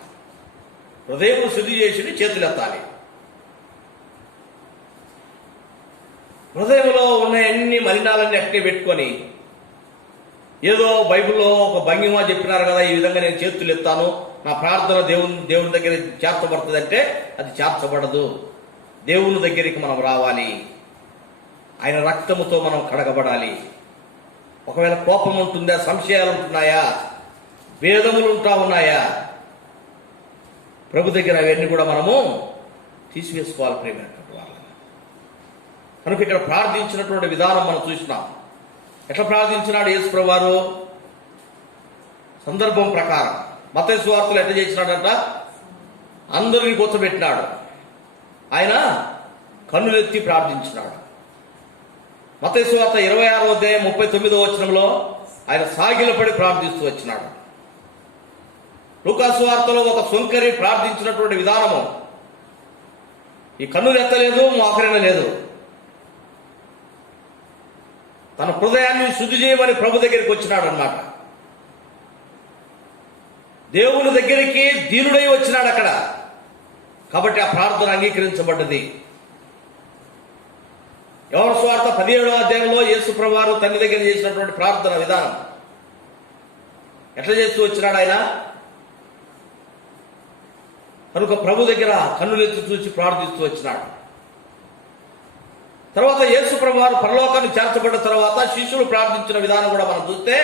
హృదయం శుద్ధి చేసి చేతులు ఎత్తాలి. హృదయంలో ఉన్న అన్ని మలినాలన్నీ అట్టే పెట్టుకొని ఏదో బైబిల్లో ఒక భంగిమ చెప్పినారు కదా, ఈ విధంగా నేను చేతులు ఎత్తాను, నా ప్రార్థన దేవుని దగ్గర చేర్చబడుతుంది అంటే అది చేర్చబడదు. దేవుని దగ్గరికి మనం రావాలి, ఆయన రక్తముతో మనం కడగబడాలి. ఒకవేళ కోపం ఉంటుందా, సంశయాలు ఉంటున్నాయా, భేదములు ఉంటా ఉన్నాయా, ప్రభు దగ్గర అవన్నీ కూడా మనము తీసివేసుకోవాలి ప్రేమైనటువంటి వాళ్ళని. కనుక ఇక్కడ ప్రార్థించినటువంటి విధానం మనం చూసినాం. ఎట్లా ప్రార్థించినాడు యేసు ప్రభువారు? సందర్భం ప్రకారం మత్తయి సువార్తలో ఎట్లా చేసినాడంట? అందరినీ కూర్చోబెట్టినాడు. ఆయన కన్నులెత్తి ప్రార్థించినాడు. మత్తయి సువార్త 26వ అధ్యాయం 39వ వచనంలో ఆయన సాగిలపడి ప్రార్థిస్తూ వచ్చినాడు. లూకా సువార్తలో ఒక సుంకరి ప్రార్థించినటువంటి విధానము ఈ కన్నులు ఎత్తలేదు, మోకరిన లేదు. తన హృదయాన్ని శుద్ధి చేయమని ప్రభు దగ్గరికి వచ్చినాడు అన్నమాట. దేవుని దగ్గరికి దీనుడై వచ్చినాడు అక్కడ. కాబట్టి ఆ ప్రార్థన అంగీకరించబడ్డది. యోహాను సువార్త 17వ అధ్యాయంలో యేసు ప్రభువారు తండ్రి దగ్గర చేసినటువంటి ప్రార్థన విధానం ఎట్లా చేస్తూ వచ్చినాడు ఆయన? కనుక ప్రభు దగ్గర కన్నులెత్తి చూసి ప్రార్థిస్తూ వచ్చినాడు. తర్వాత యేసు ప్రభువారు పరలోకాన్ని చేర్చబడ్డ తర్వాత శిష్యులు ప్రార్థించిన విధానం కూడా మనం చూస్తే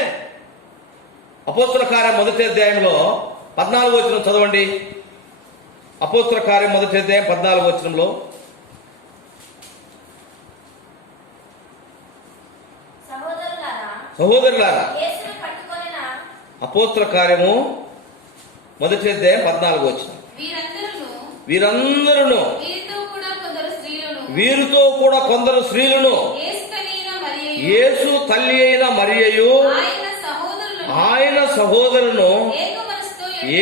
అపోస్తుల కార్యం 1వ అధ్యాయంలో 14వ వచనం చదవండి. అపోస్తుల కార్యం 1వ అధ్యాయం 14వ వచనంలో, సహోదరులారా, అపోస్తుల కార్యము 1వ అధ్యాయం 14వ వచనం, వీరందరూ వీరితో కూడా కొందరు స్త్రీలను యేసు తల్లి అయిన మరియయు ఆయన సహోదరును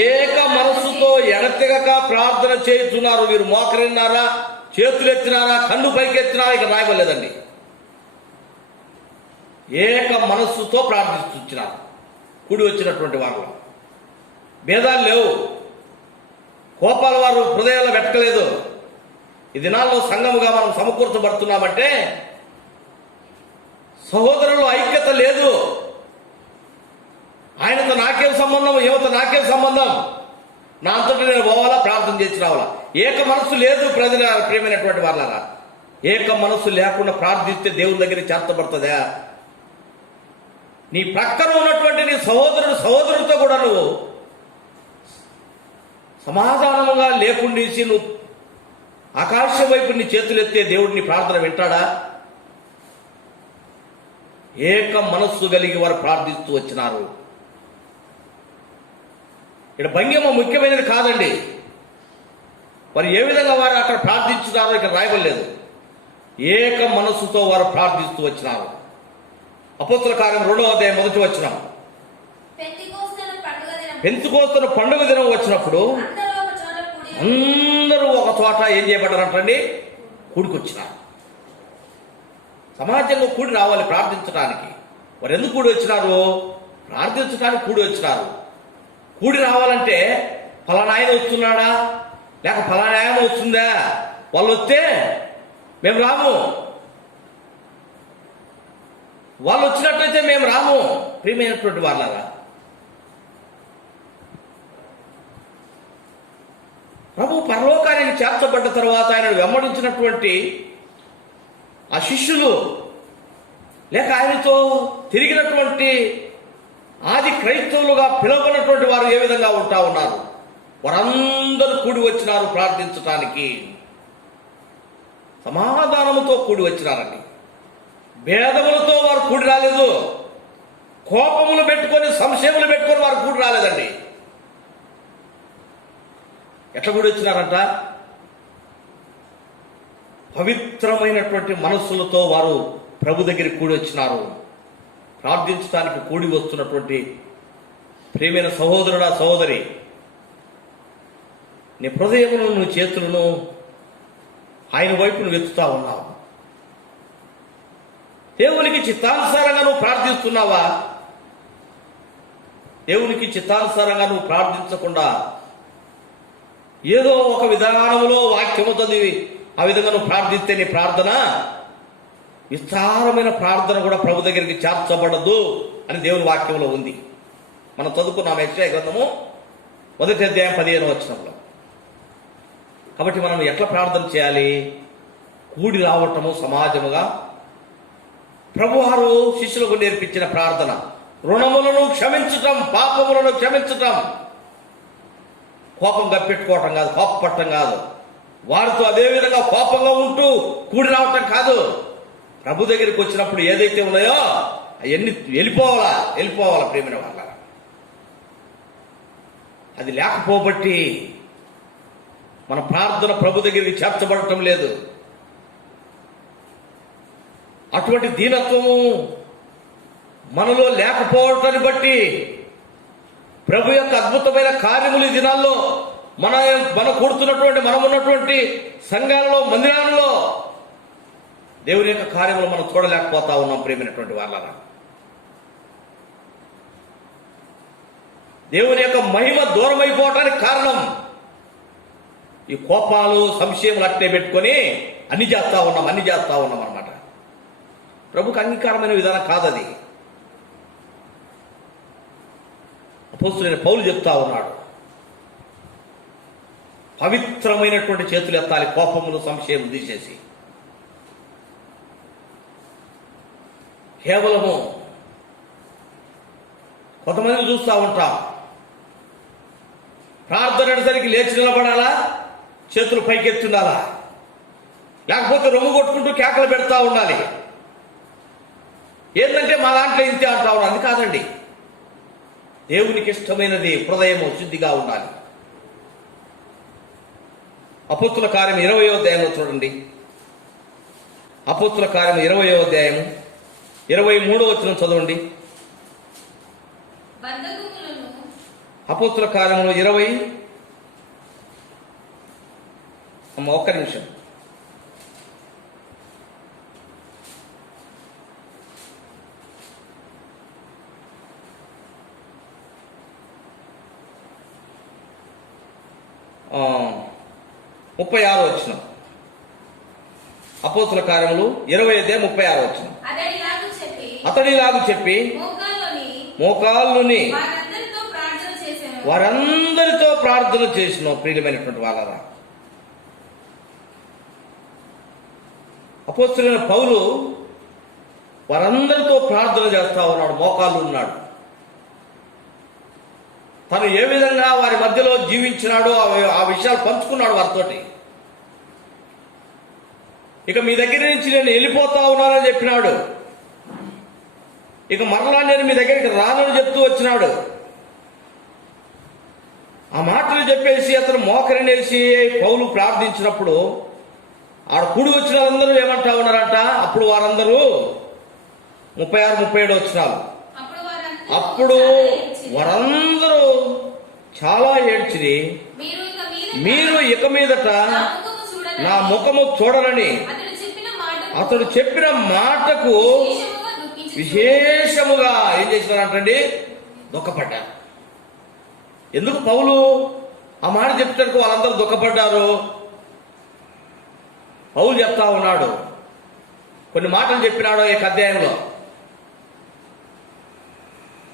ఏక మనస్సుతో ఎడతెగక ప్రార్థన చేస్తున్నారు. వీరు మోకరిన్నారా, చేతులెత్తినారా, కన్ను పైకెత్తినారా ఇక రాయబడలేదండి. ఏక మనస్సుతో ప్రార్థిస్తున్నారు. కూడి వచ్చినటువంటి వారిలో భేదాలు లేవు, కోపాల వారు హృదయాల్లో పెట్టలేదు. ఈ దినాల్లో సంఘముగా మనం సమకూర్చబడుతున్నామంటే సహోదరులు ఐక్యత లేదు. ఆయనతో నాకేం సంబంధం, ఏమతో నాకేం సంబంధం, నా అంతటా నేను పోవాలా, ప్రార్థన చేసి రావాలా. ఏక మనస్సు లేదు. ప్రజల ప్రేమైనటువంటి వాళ్ళరా, ఏక మనస్సు లేకుండా ప్రార్థిస్తే దేవుని దగ్గర చేర్చబడుతుందా? నీ ప్రక్కన ఉన్నటువంటి నీ సహోదరుడితో కూడా నువ్వు సమాధానంగా లేకుండేసి నువ్వు ఆకాశం వైపు నీ చేతులెత్తే దేవుడిని ప్రార్థన వింటాడా? ఏక మనస్సు కలిగి వారు ప్రార్థిస్తూ వచ్చినారు. ఇక్కడ భంగిమ ముఖ్యమైనది కాదండి. వారు ఏ విధంగా వారు అక్కడ ప్రార్థించున్నారో ఇక్కడ రాయబడలేదు. ఏక మనస్సుతో వారు ప్రార్థిస్తూ వచ్చినారు. అపోస్తుల కార్యం 2వ అధ్యాయం 1వ వచనం, పెంతెకోస్తు పండుగ దినం వచ్చినప్పుడు అందరూ ఒక చోట ఏం చేయబడ్డారంటండి? కూడికొచ్చినారు. సమాజంలో కూడి రావాలి ప్రార్థించడానికి. వారు ఎందుకు కూడి వచ్చినారు? ప్రార్థించడానికి కూడి వచ్చినారు. కూడి రావాలంటే ఫలానా ఆయన వస్తున్నాడా, లేక ఫలానా ఆయన వస్తుందా? వాళ్ళు వస్తే మేము రాము, వాళ్ళు వచ్చినట్లయితే మేము రాము. ప్రియమైనటువంటి వాళ్ళరా, ప్రభు పరలోకానికి చేర్చబడ్డ తర్వాత ఆయన వెంబడించినటువంటి ఆ శిష్యులు లేక ఆయనతో తిరిగినటువంటి ఆది క్రైస్తవులుగా పిలువబడినటువంటి వారు ఏ విధంగా ఉంటా ఉన్నారు? వారందరూ కూడి వచ్చినారు ప్రార్థించటానికి. సమాధానముతో కూడి వచ్చినారండి. భేదములతో వారు కూడి రాలేదు. కోపములు పెట్టుకొని, సంశయములు పెట్టుకొని వారు కూడి రాలేదండి. ఎట్లా కూడి వచ్చినారంట? పవిత్రమైనటువంటి మనస్సులతో వారు ప్రభు దగ్గరికి కూడి వచ్చినారు. ప్రార్థించడానికి కూడి వస్తున్నటువంటి ప్రియమైన సహోదరుడా, సహోదరి, నీ హృదయమును, నీ చేతులను ఆయన వైపు నువ్వు ఎత్తుతా ఉన్నావు. దేవునికి చిత్తానుసారంగా నువ్వు ప్రార్థిస్తున్నావా? దేవునికి చిత్తానుసారంగా నువ్వు ప్రార్థించకుండా ఏదో ఒక విధానంలో వాక్యము చదివి ఆ విధంగా నువ్వు ప్రార్థిస్తే నీ ప్రార్థన విస్తారమైన ప్రార్థన కూడా ప్రభు దగ్గరికి చేర్చబడదు అని దేవుని వాక్యంలో ఉంది. మనం చదువుకున్నాం యెషయా గ్రంథము 1వ అధ్యాయం 15వ వచనంలో. కాబట్టి మనం ఎట్లా ప్రార్థన చేయాలి? కూడి రావటము సమాజముగా. ప్రభువారు శిష్యులకు నేర్పించిన ప్రార్థన రుణములను క్షమించటం, పాపములను క్షమించటం. కోపం కప్పెట్టుకోవటం కాదు, కోపపట్టం కాదు, వారితో అదే విధంగా కోపంగా ఉంటూ కూడి రావటం కాదు. ప్రభు దగ్గరికి వచ్చినప్పుడు ఏదైతే ఉన్నాయో అవన్నీ వెళ్ళిపోవాలా ప్రియమైన వాళ్ళ. అది లేకపోబట్టి మన ప్రార్థన ప్రభు దగ్గరికి చేర్చబడటం లేదు. అటువంటి దీనత్వము మనలో లేకపోవటాన్ని బట్టి ప్రభు యొక్క అద్భుతమైన కార్యములు ఈ దినాల్లో మన కూడుతున్నటువంటి మనం ఉన్నటువంటి సంఘాలలో, మందిరాలలో దేవుని యొక్క కార్యములు మనం చూడలేకపోతా ఉన్నాం. ప్రియమైనటువంటి వాళ్ళరా, దేవుని యొక్క మహిమ దూరం అయిపోవటానికి కారణం ఈ కోపాలు, సంశయములు అట్టే పెట్టుకొని అన్ని చేస్తా ఉన్నాం అన్నమాట. ప్రభుకు అంగీకారమైన విధానం కాదది. అపోస్తలుడైన పౌలు చెప్తా ఉన్నాడు, పవిత్రమైనటువంటి చేతులు ఎత్తాలి, కోపములు, సంశయం తీసేసి. కేవలము కొంతమంది చూస్తూ ఉంటాం, ప్రార్థన అనేసరికి లేచి నిలబడాలా, చేతులు పైకెత్తుండాలా, లేకపోతే రొమ్ము కొట్టుకుంటూ కేకలు పెడతా ఉండాలి. ఏంటంటే మా దాంట్లో ఇంతే అంటా ఉన్నాను. అది కాదండి. దేవునికి ఇష్టమైనది హృదయము శుద్ధిగా ఉండాలి. అపోస్తుల కార్యం 20వ అధ్యాయంలో చూడండి. అపోస్తుల కార్యం 20వ అధ్యాయము 23వ వచనం చదవండి. అపోస్తుల కార్యంలో 20 ఒక్క నిమిషం. ఆ 36వ వచనం. అపోస్తుల కార్యములు 20 అధ్యాయం 36వ వచనం. అతడిలాగు చెప్పి మోకాళ్ళుని వారందరితో ప్రార్థన చేసిన. ప్రియమైనటువంటి వాళ్ళరా, అపోస్తలుడైన పౌలు వారందరితో ప్రార్థన చేస్తా ఉన్నాడు, మోకాళ్ళు ఉన్నాడు. తను ఏ విధంగా వారి మధ్యలో జీవించినాడో ఆ విషయాలు పంచుకున్నాడు వారితోటి. ఇక మీ దగ్గర నుంచి నేను వెళ్ళిపోతా ఉన్నానని చెప్పినాడు. ఇక మరలా నేను మీ దగ్గరికి రానని చెప్తూ వచ్చినాడు. ఆ మాటలు చెప్పేసి అతను మోకరినేసి పౌలు ప్రార్థించినప్పుడు ఆడ కూడి వచ్చిన వాళ్ళందరూ ఏమంటా ఉన్నారంట. అప్పుడు వారందరూ 36, 37 వచ్చినారు. అప్పుడు వారందరూ చాలా ఏడ్చిరి, మీరు ఇక మీదట నా ముఖము చూడరని అతడు చెప్పిన మాటకు విశేషముగా ఏం చేసినారంటండి, దుఃఖపడ్డారు. ఎందుకు పౌలు ఆ మాట చెప్తానికి వాళ్ళందరూ దుఃఖపడ్డారు? పౌలు చెప్తా ఉన్నాడు, కొన్ని మాటలు చెప్పినాడో ఈ అధ్యాయంలో.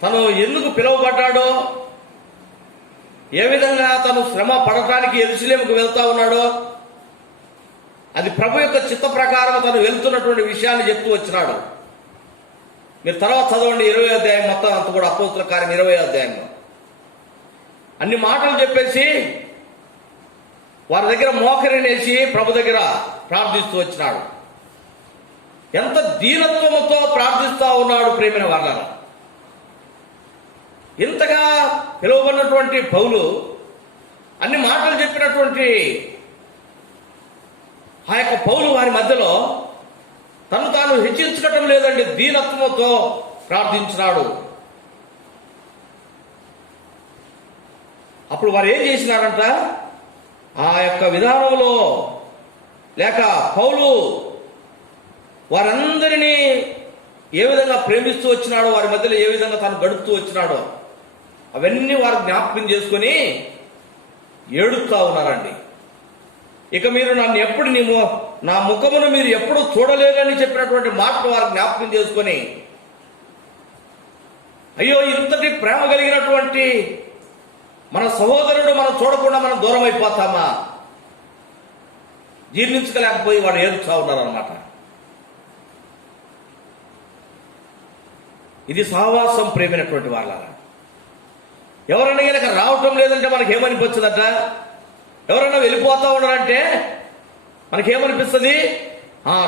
తను ఎందుకు పిలువబడ్డాడో, ఏ విధంగా తను శ్రమ పడటానికి యెరూషలేముకు వెళ్తా ఉన్నాడో, అది ప్రభు యొక్క చిత్త ప్రకారం తను వెళ్తున్నటువంటి విషయాన్ని చెప్తూ వచ్చినాడు. మీరు తర్వాత చదవండి 20వ అధ్యాయం మొత్తం అంత కూడా. అపోస్తలుల కార్యం 20వ అధ్యాయంలో అన్ని మాటలు చెప్పేసి వారి దగ్గర మోకరినేసి ప్రభు దగ్గర ప్రార్థిస్తూ వచ్చినాడు. ఎంత దీనత్వముతో ప్రార్థిస్తా ఉన్నాడు ప్రేమైన వాళ్ళ. ఇంతగా పిలువబడినటువంటి పౌలు అన్ని మాటలు చెప్పినటువంటి ఆ యొక్క పౌలు వారి మధ్యలో తను తాను హెచ్చించుకోవటం లేదండి, దీనత్వముతో ప్రార్థించినాడు. అప్పుడు వారు ఏం చేసినారంట, ఆ యొక్క విధానంలో లేక పౌలు వారందరినీ ఏ విధంగా ప్రేమిస్తూ వచ్చినాడో, వారి మధ్యలో ఏ విధంగా తాను గడుపుతూ వచ్చినాడో అవన్నీ వారు జ్ఞాపకం చేసుకుని ఏడుస్తా ఉన్నారండి. ఇక మీరు నన్ను ఎప్పుడు నా ముఖమును మీరు ఎప్పుడు చూడలేరని చెప్పినటువంటి మాటలు వారు జ్ఞాపకం చేసుకొని, అయ్యో ఇంతటి ప్రేమ కలిగినటువంటి మన సహోదరుడు మనం చూడకుండా మనం దూరం అయిపోతామా, జీర్ణించుకోలేకపోయి వాడు ఏడుస్తా ఉన్నారన్నమాట. ఇది సహవాసం ప్రేమైనటువంటి వాళ్ళ. ఎవరైనా కనుక రావటం లేదంటే మనకేమనిపించదట, ఎవరైనా వెళ్ళిపోతా ఉన్నారంటే మనకేమనిపిస్తుంది,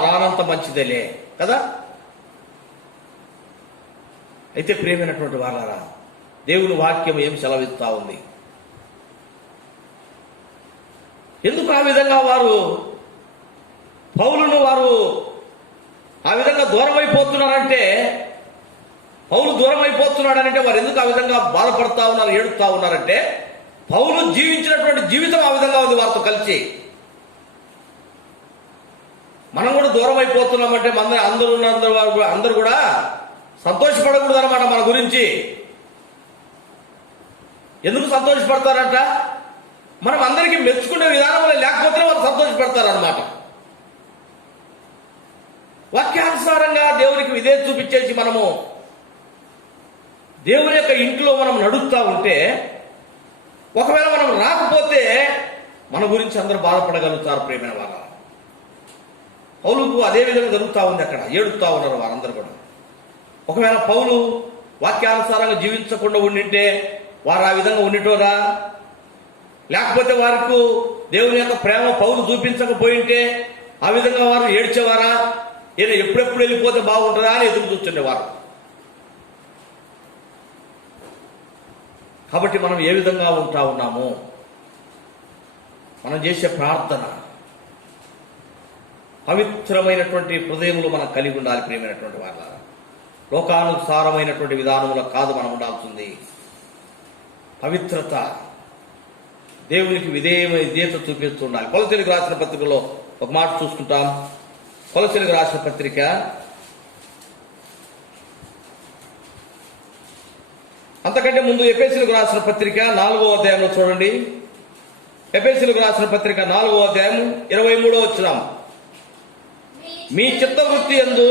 రానంత మంచిదేలే కదా. అయితే ప్రేమైనటువంటి వాళ్ళారా, దేవుని వాక్యం ఏం సెలవిస్తా ఉంది, ఎందుకు ఆ విధంగా వారు పౌలును వారు ఆ విధంగా దూరం అయిపోతున్నారంటే, పౌలు దూరం అయిపోతున్నాడనంటే వారు ఎందుకు ఆ విధంగా బాధపడతా ఉన్నారు, ఏడుస్తా ఉన్నారంటే, పౌలు జీవించినటువంటి జీవితం ఆ విధంగా ఉంది వారితో కలిసి. మనం కూడా దూరం అయిపోతున్నామంటే అందరూ కూడా సంతోషపడకూడదు అనమాట మన గురించి. ఎందుకు సంతోషపడతారంట? మనం అందరికీ మెచ్చుకునే విధానంలో లేకపోతే వాళ్ళు సంతోషపడతారనమాట. వాక్యానుసారంగా దేవునికి విధేయత చూపించేసి మనము దేవుని యొక్క ఇంట్లో మనం నడుస్తూ ఉంటే, ఒకవేళ మనం రాకపోతే మన గురించి అందరూ బాధపడగలుగుతారు. ప్రేమైన వాళ్ళ పౌలుకు అదే విధంగా జరుగుతూ ఉంది. అక్కడ ఏడుస్తూ ఉన్నారు వారందరూ కూడా. ఒకవేళ పౌలు వాక్యానుసారంగా జీవించకుండా ఉండింటే వారు ఆ విధంగా ఉండిటోరా? లేకపోతే వారికి దేవుని యొక్క ప్రేమ పౌలు చూపించకపోయింటే ఆ విధంగా వారు ఏడ్చేవారా? ఈయన ఎప్పుడెప్పుడు వెళ్ళిపోతే బాగుంటుందా అని ఎదురు చూస్తుండేవారు. కాబట్టి మనం ఏ విధంగా ఉంటా ఉన్నాము, మనం చేసే ప్రార్థన పవిత్రమైనటువంటి హృదయములు మనం కలిగి ఉండాలి. ప్రియమైనటువంటి వాళ్ళ లోకానుసారమైనటువంటి విధానములో కాదు మనం ఉండాల్సింది. పవిత్రత, దేవునికి విధేయత చూపిస్తూ ఉండాలి. కొలసీలకు రాసిన పత్రికలో ఒక మాట చూసుకుంటాం. కొలసీలకు రాసిన పత్రిక అంతకంటే ముందు ఎఫెసీయులకు రాసిన పత్రిక 4వ అధ్యాయంలో చూడండి. ఎఫెసీయులకు రాసిన పత్రిక 4వ అధ్యాయం 23వ వచనం. మీ చిత్తవృత్తి యందు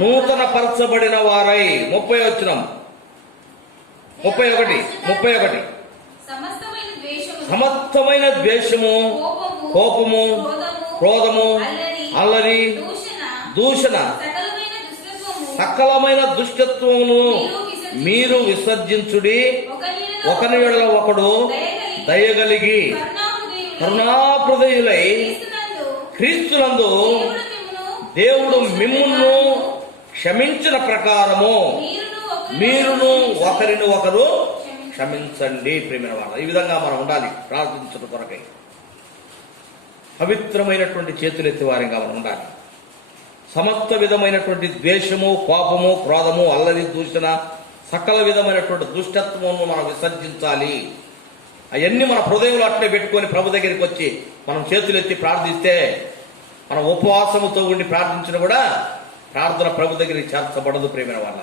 నూతన పరచబడిన వారై 30వ వచనం 31 సమస్తమైన ద్వేషము, కోపము, క్రోధము, అల్లరి, దూషణ, సకలమైన దుష్టత్వమును మీరు విసర్జించుడి. ఒకని యెడల ఒకడు దయగలిగి కరుణాహృదయులై క్రీస్తునందు దేవుడు మిమ్మును క్షమించిన ప్రకారము మీరును ఒకరిని ఒకరు క్షమించండి. ప్రేమైన వాళ్ళ ఈ విధంగా మనం ఉండాలి. ప్రార్థించడం కొరకై పవిత్రమైనటువంటి చేతులెత్తి వారిగా మనం ఉండాలి. సమస్త విధమైనటువంటి ద్వేషము, కోపము, క్రోధము, అల్లరి, దూషణ, సకల విధమైనటువంటి దుష్టత్వమును మనం విసర్జించాలి. అవన్నీ మన హృదయంలో అట్లే పెట్టుకొని ప్రభు దగ్గరికి వచ్చి మనం చేతులెత్తి ప్రార్థిస్తే, మన ఉపవాసముతో ఉండి ప్రార్థించిన కూడా ప్రార్థన ప్రభు దగ్గరికి చేర్చబడదు. ప్రేమైన వాళ్ళ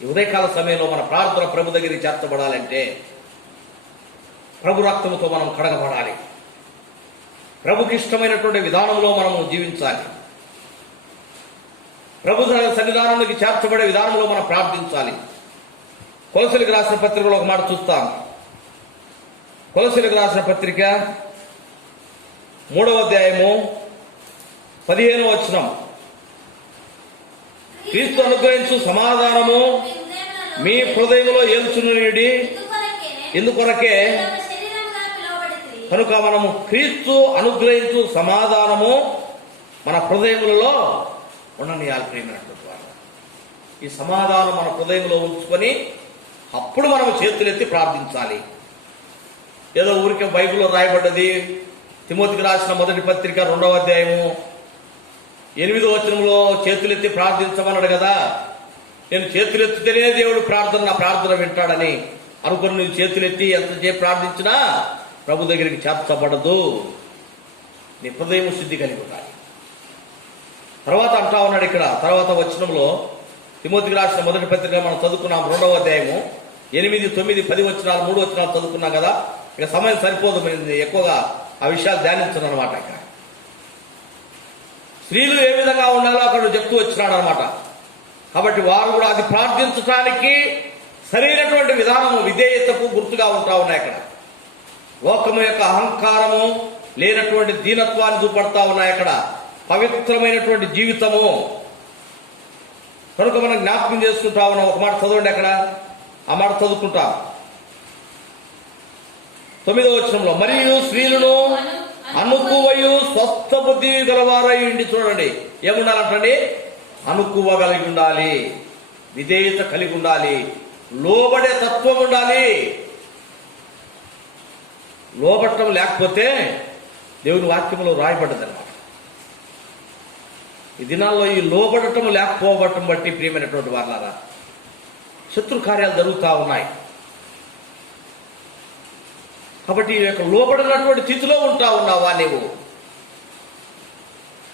ఈ ఉదయకాల సమయంలో మన ప్రార్థన ప్రభు దగ్గరికి చేర్చబడాలంటే ప్రభు రక్తముతో మనం కడగబడాలి. ప్రభుకి ఇష్టమైనటువంటి విధానంలో మనము జీవించాలి. ప్రభు సన్నిధానానికి చేర్చబడే విధానంలో మనం ప్రార్థించాలి. కొలసీలకు రాసిన పత్రికలో ఒక మాట చూస్తాం. కొలసీలకు రాసిన పత్రిక 3వ అధ్యాయము 15వ వచనం. క్రీస్తు అనుగ్రహించు సమాధానము మీ హృదయంలో ఏల్చునుడి. ఇందుకొరకే కనుక మనము క్రీస్తు అనుగ్రహించు సమాధానము మన హృదయములలో ఉండనియాలి. ప్రేమైనటువంటి వారు ఈ సమాధానం మన హృదయంలో ఉంచుకొని అప్పుడు మనం చేతులెత్తి ప్రార్థించాలి. ఏదో ఊరికే బైబిల్లో రాయబడ్డది. తిమోతికి రాసిన మొదటి పత్రిక 2వ అధ్యాయము 8వ వచనంలో చేతులెత్తి ప్రార్థించమన్నాడు కదా. నేను చేతులెత్తితేనే దేవుడు నా ప్రార్థన వింటాడని అనుకుని నువ్వు చేతులెత్తి ఎంతసేపు ప్రార్థించినా ప్రభు దగ్గరికి చేర్చబడదు. నీ హృదయం శుద్ధి కలిగి ఉండాలి. తర్వాత అంటా ఉన్నాడు ఇక్కడ తర్వాత వచనంలో, తిమోతికి రాసిన మొదటి పత్రిక మనం చదువుకున్నాం 2వ అధ్యాయము 8, 9, 10 వచనాలు 3 వచనాలు చదువుకున్నాం కదా. ఇక సమయం సరిపోదు, ఎక్కువగా ఆ విషయాలు ధ్యానించను అనమాట. ఇక్కడ స్త్రీలు ఏ విధంగా ఉండాలో అక్కడ చెప్తూ వచ్చినాడు అనమాట. కాబట్టి వారు కూడా అది ప్రార్థించడానికి సరైనటువంటి విధానము విధేయతకు గుర్తుగా ఉంటా ఉన్నాయి. అక్కడ లోకము యొక్క అహంకారము లేనటువంటి దీనత్వాన్ని చూపడతా ఉన్నాయి. అక్కడ పవిత్రమైనటువంటి జీవితము కనుక మనం జ్ఞాపకం చేసుకుంటా ఉన్నాం. ఒక మాట చదవండి, అక్కడ ఆ మాట చదువుకుంటాం. 9వ వచనంలో, మరియు స్త్రీలను అనుకువయు స్వస్థ బుద్ధి గలవారై ఉండి. చూడండి, ఏముండాలంటండి? అనుకువ కలిగి ఉండాలి, విధేయత కలిగి ఉండాలి, లోబడే తత్వం ఉండాలి. లోబట్టం లేకపోతే దేవుని వాక్యంలో రాయబడ్డది అనమాట. ఈ దినాల్లో ఈ లోబడటం లేకపోవటం బట్టి ప్రియమైనటువంటి వాళ్ళారా శత్రు కార్యాలు జరుగుతూ ఉన్నాయి. కాబట్టి ఈ యొక్క లోబడినటువంటి స్థితిలో ఉంటా ఉన్నావా నీవు?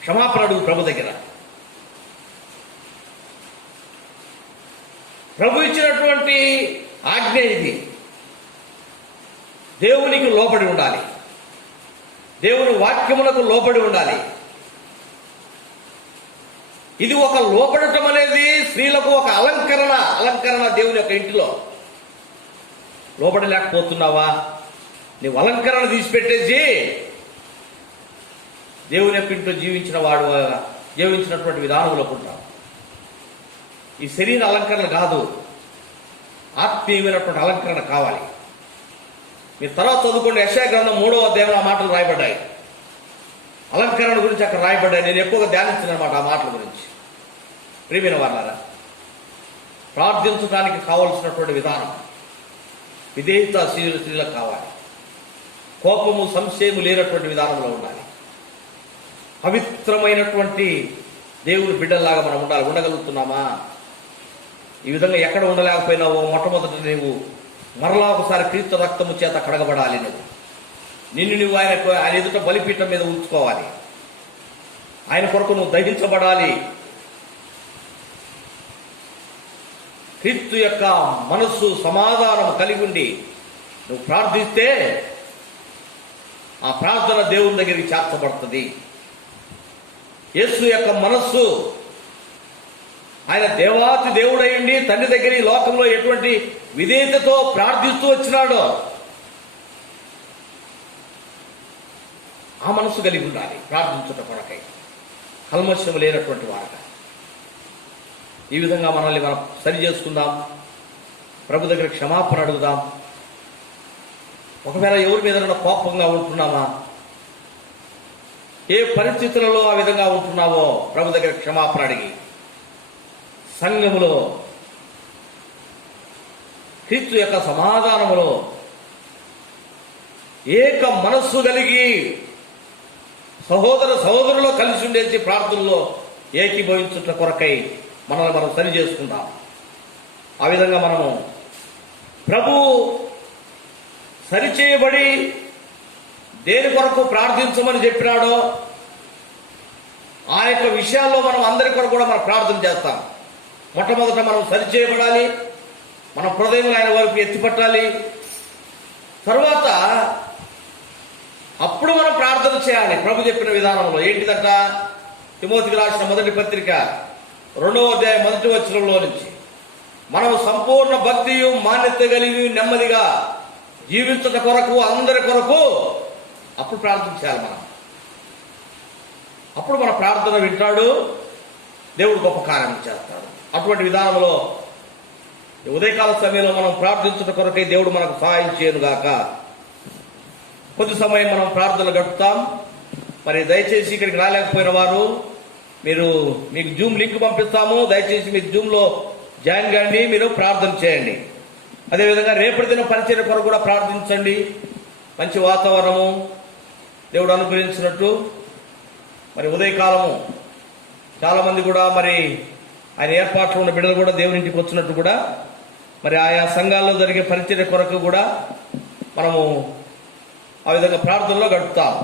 క్షమాపణ అడుగు ప్రభు దగ్గర. ప్రభు ఇచ్చినటువంటి ఆజ్ఞ ఇది. దేవునికి లోబడి ఉండాలి, దేవుని వాక్యములకు లోబడి ఉండాలి. ఇది ఒక లోబడటం అనేది స్త్రీలకు ఒక అలంకరణ దేవుని యొక్క ఇంటిలో. లోబడలేకపోతున్నావా? నీవు అలంకరణ తీసిపెట్టేసి దేవుని యొక్క ఇంట్లో జీవించినటువంటి విధానంలోకి ఉంటావు. ఈ శరీర అలంకరణ కాదు, ఆత్మీయమైనటువంటి అలంకరణ కావాలి. మీరు తర్వాత చదువుకోండి, యెషయా గ్రంథం 3వ అధ్యాయంలో ఆ మాటలు రాయబడ్డాయి. అలంకరణ గురించి అక్కడ రాయబడ్డాయి. నేను ఎక్కువగా ధ్యానించిన అనమాట ఆ మాటల గురించి. ప్రియమైన వాళ్ళారా, ప్రార్థించడానికి కావలసినటువంటి విధానం విధేయత స్త్రీలకు కావాలి. కోపము సంశయము లేనటువంటి విధానంలో ఉండాలి. పవిత్రమైనటువంటి దేవుని బిడ్డల్లాగా మనం ఉండగలుగుతున్నామా? ఈ విధంగా ఎక్కడ ఉండలేకపోయినావో మొట్టమొదట నీవు మరలా ఒకసారి క్రీస్తు రక్తము చేత కడగబడాలి. నువ్వు ఆయన ఎదుట బలిపీఠం మీద ఉంచుకోవాలి. ఆయన కొరకు నువ్వు దహించబడాలి. క్రీస్తు యొక్క మనస్సు సమాధానం కలిగి ఉండి నువ్వు ప్రార్థిస్తే ఆ ప్రార్థన దేవుని దగ్గరికి చేర్చబడుతుంది. యేసు యొక్క మనస్సు, ఆయన దేవాతి దేవుడైండి తండ్రి దగ్గర ఈ లోకంలో ఎటువంటి విధేయతతో ప్రార్థిస్తూ వచ్చినాడో ఆ మనస్సు కలిగి ఉండాలి. ప్రార్థించుట కొరకై కల్మషం లేనటువంటి వారగా ఈ విధంగా మనల్ని మనం సరి చేసుకుందాం. ప్రభు దగ్గర క్షమాపణ అడుగుదాం. ఒకవేళ ఎవరి మీద కోపంగా ఉంటున్నామా, ఏ పరిస్థితులలో ఆ విధంగా ఉంటున్నావో ప్రభు దగ్గర క్షమాపణ అడిగి సంఘములో క్రీస్తు యొక్క సమాధానములో ఏక మనస్సు కలిగి సహోదరులో కలిసి ఉండేసి ప్రార్థనలో ఏకీభవించుట కొరకై మనల్ని మనం సరి చేసుకుందాం. ఆ విధంగా మనము ప్రభు సరిచేయబడి దేని కొరకు ప్రార్థించమని చెప్పినాడో ఆ యొక్క విషయాల్లో మనం అందరి కొరకు కూడా మనం ప్రార్థన చేస్తాం. మొట్టమొదట మనం సరిచేయబడాలి, మన హృదయం ఆయన వైపు ఎత్తిపట్టాలి. తర్వాత అప్పుడు మనం ప్రార్థన చేయాలి ప్రభు చెప్పిన విధానంలో. ఏంటిదట? తిమోతికి రాసిన మొదటి పత్రిక 2వ అధ్యాయం 1వ వచనంలో నుంచి మనం సంపూర్ణ భక్తియు మాన్యత కలిగి నెమ్మదిగా జీవించట కొరకు అందరి కొరకు అప్పుడు ప్రార్థన చేయాలి మనం. అప్పుడు మన ప్రార్థన వింటాడు, దేవుడు గొప్ప కార్యం చేస్తాడు. అటువంటి విధానంలో ఉదయకాల సమయంలో మనం ప్రార్థించట కొరకై దేవుడు మనకు సహాయం చేయనుగాక. కొద్ది సమయం మనం ప్రార్థనలు గడుపుతాం. మరి దయచేసి ఇక్కడికి రాలేకపోయిన వారు మీకు జూమ్ లింక్ పంపిస్తాము. దయచేసి మీకు జూమ్లో జాయిన్ కాండి, మీరు ప్రార్థన చేయండి. అదేవిధంగా రేపటి దిన పరిచర్య కొరకు కూడా ప్రార్థించండి. మంచి వాతావరణము దేవుడు అనుగ్రహించినట్టు మరి ఉదయకాలము చాలామంది కూడా మరి ఆయన ఏర్పాట్లు ఉన్న బిడ్డలు కూడా దేవుని ఇంటికి వచ్చినట్టు కూడా మరి ఆయా సంఘాల్లో జరిగే పరిచర్య కొరకు కూడా మనము ఆ విధంగా ప్రార్థనలో గడుపుతాం.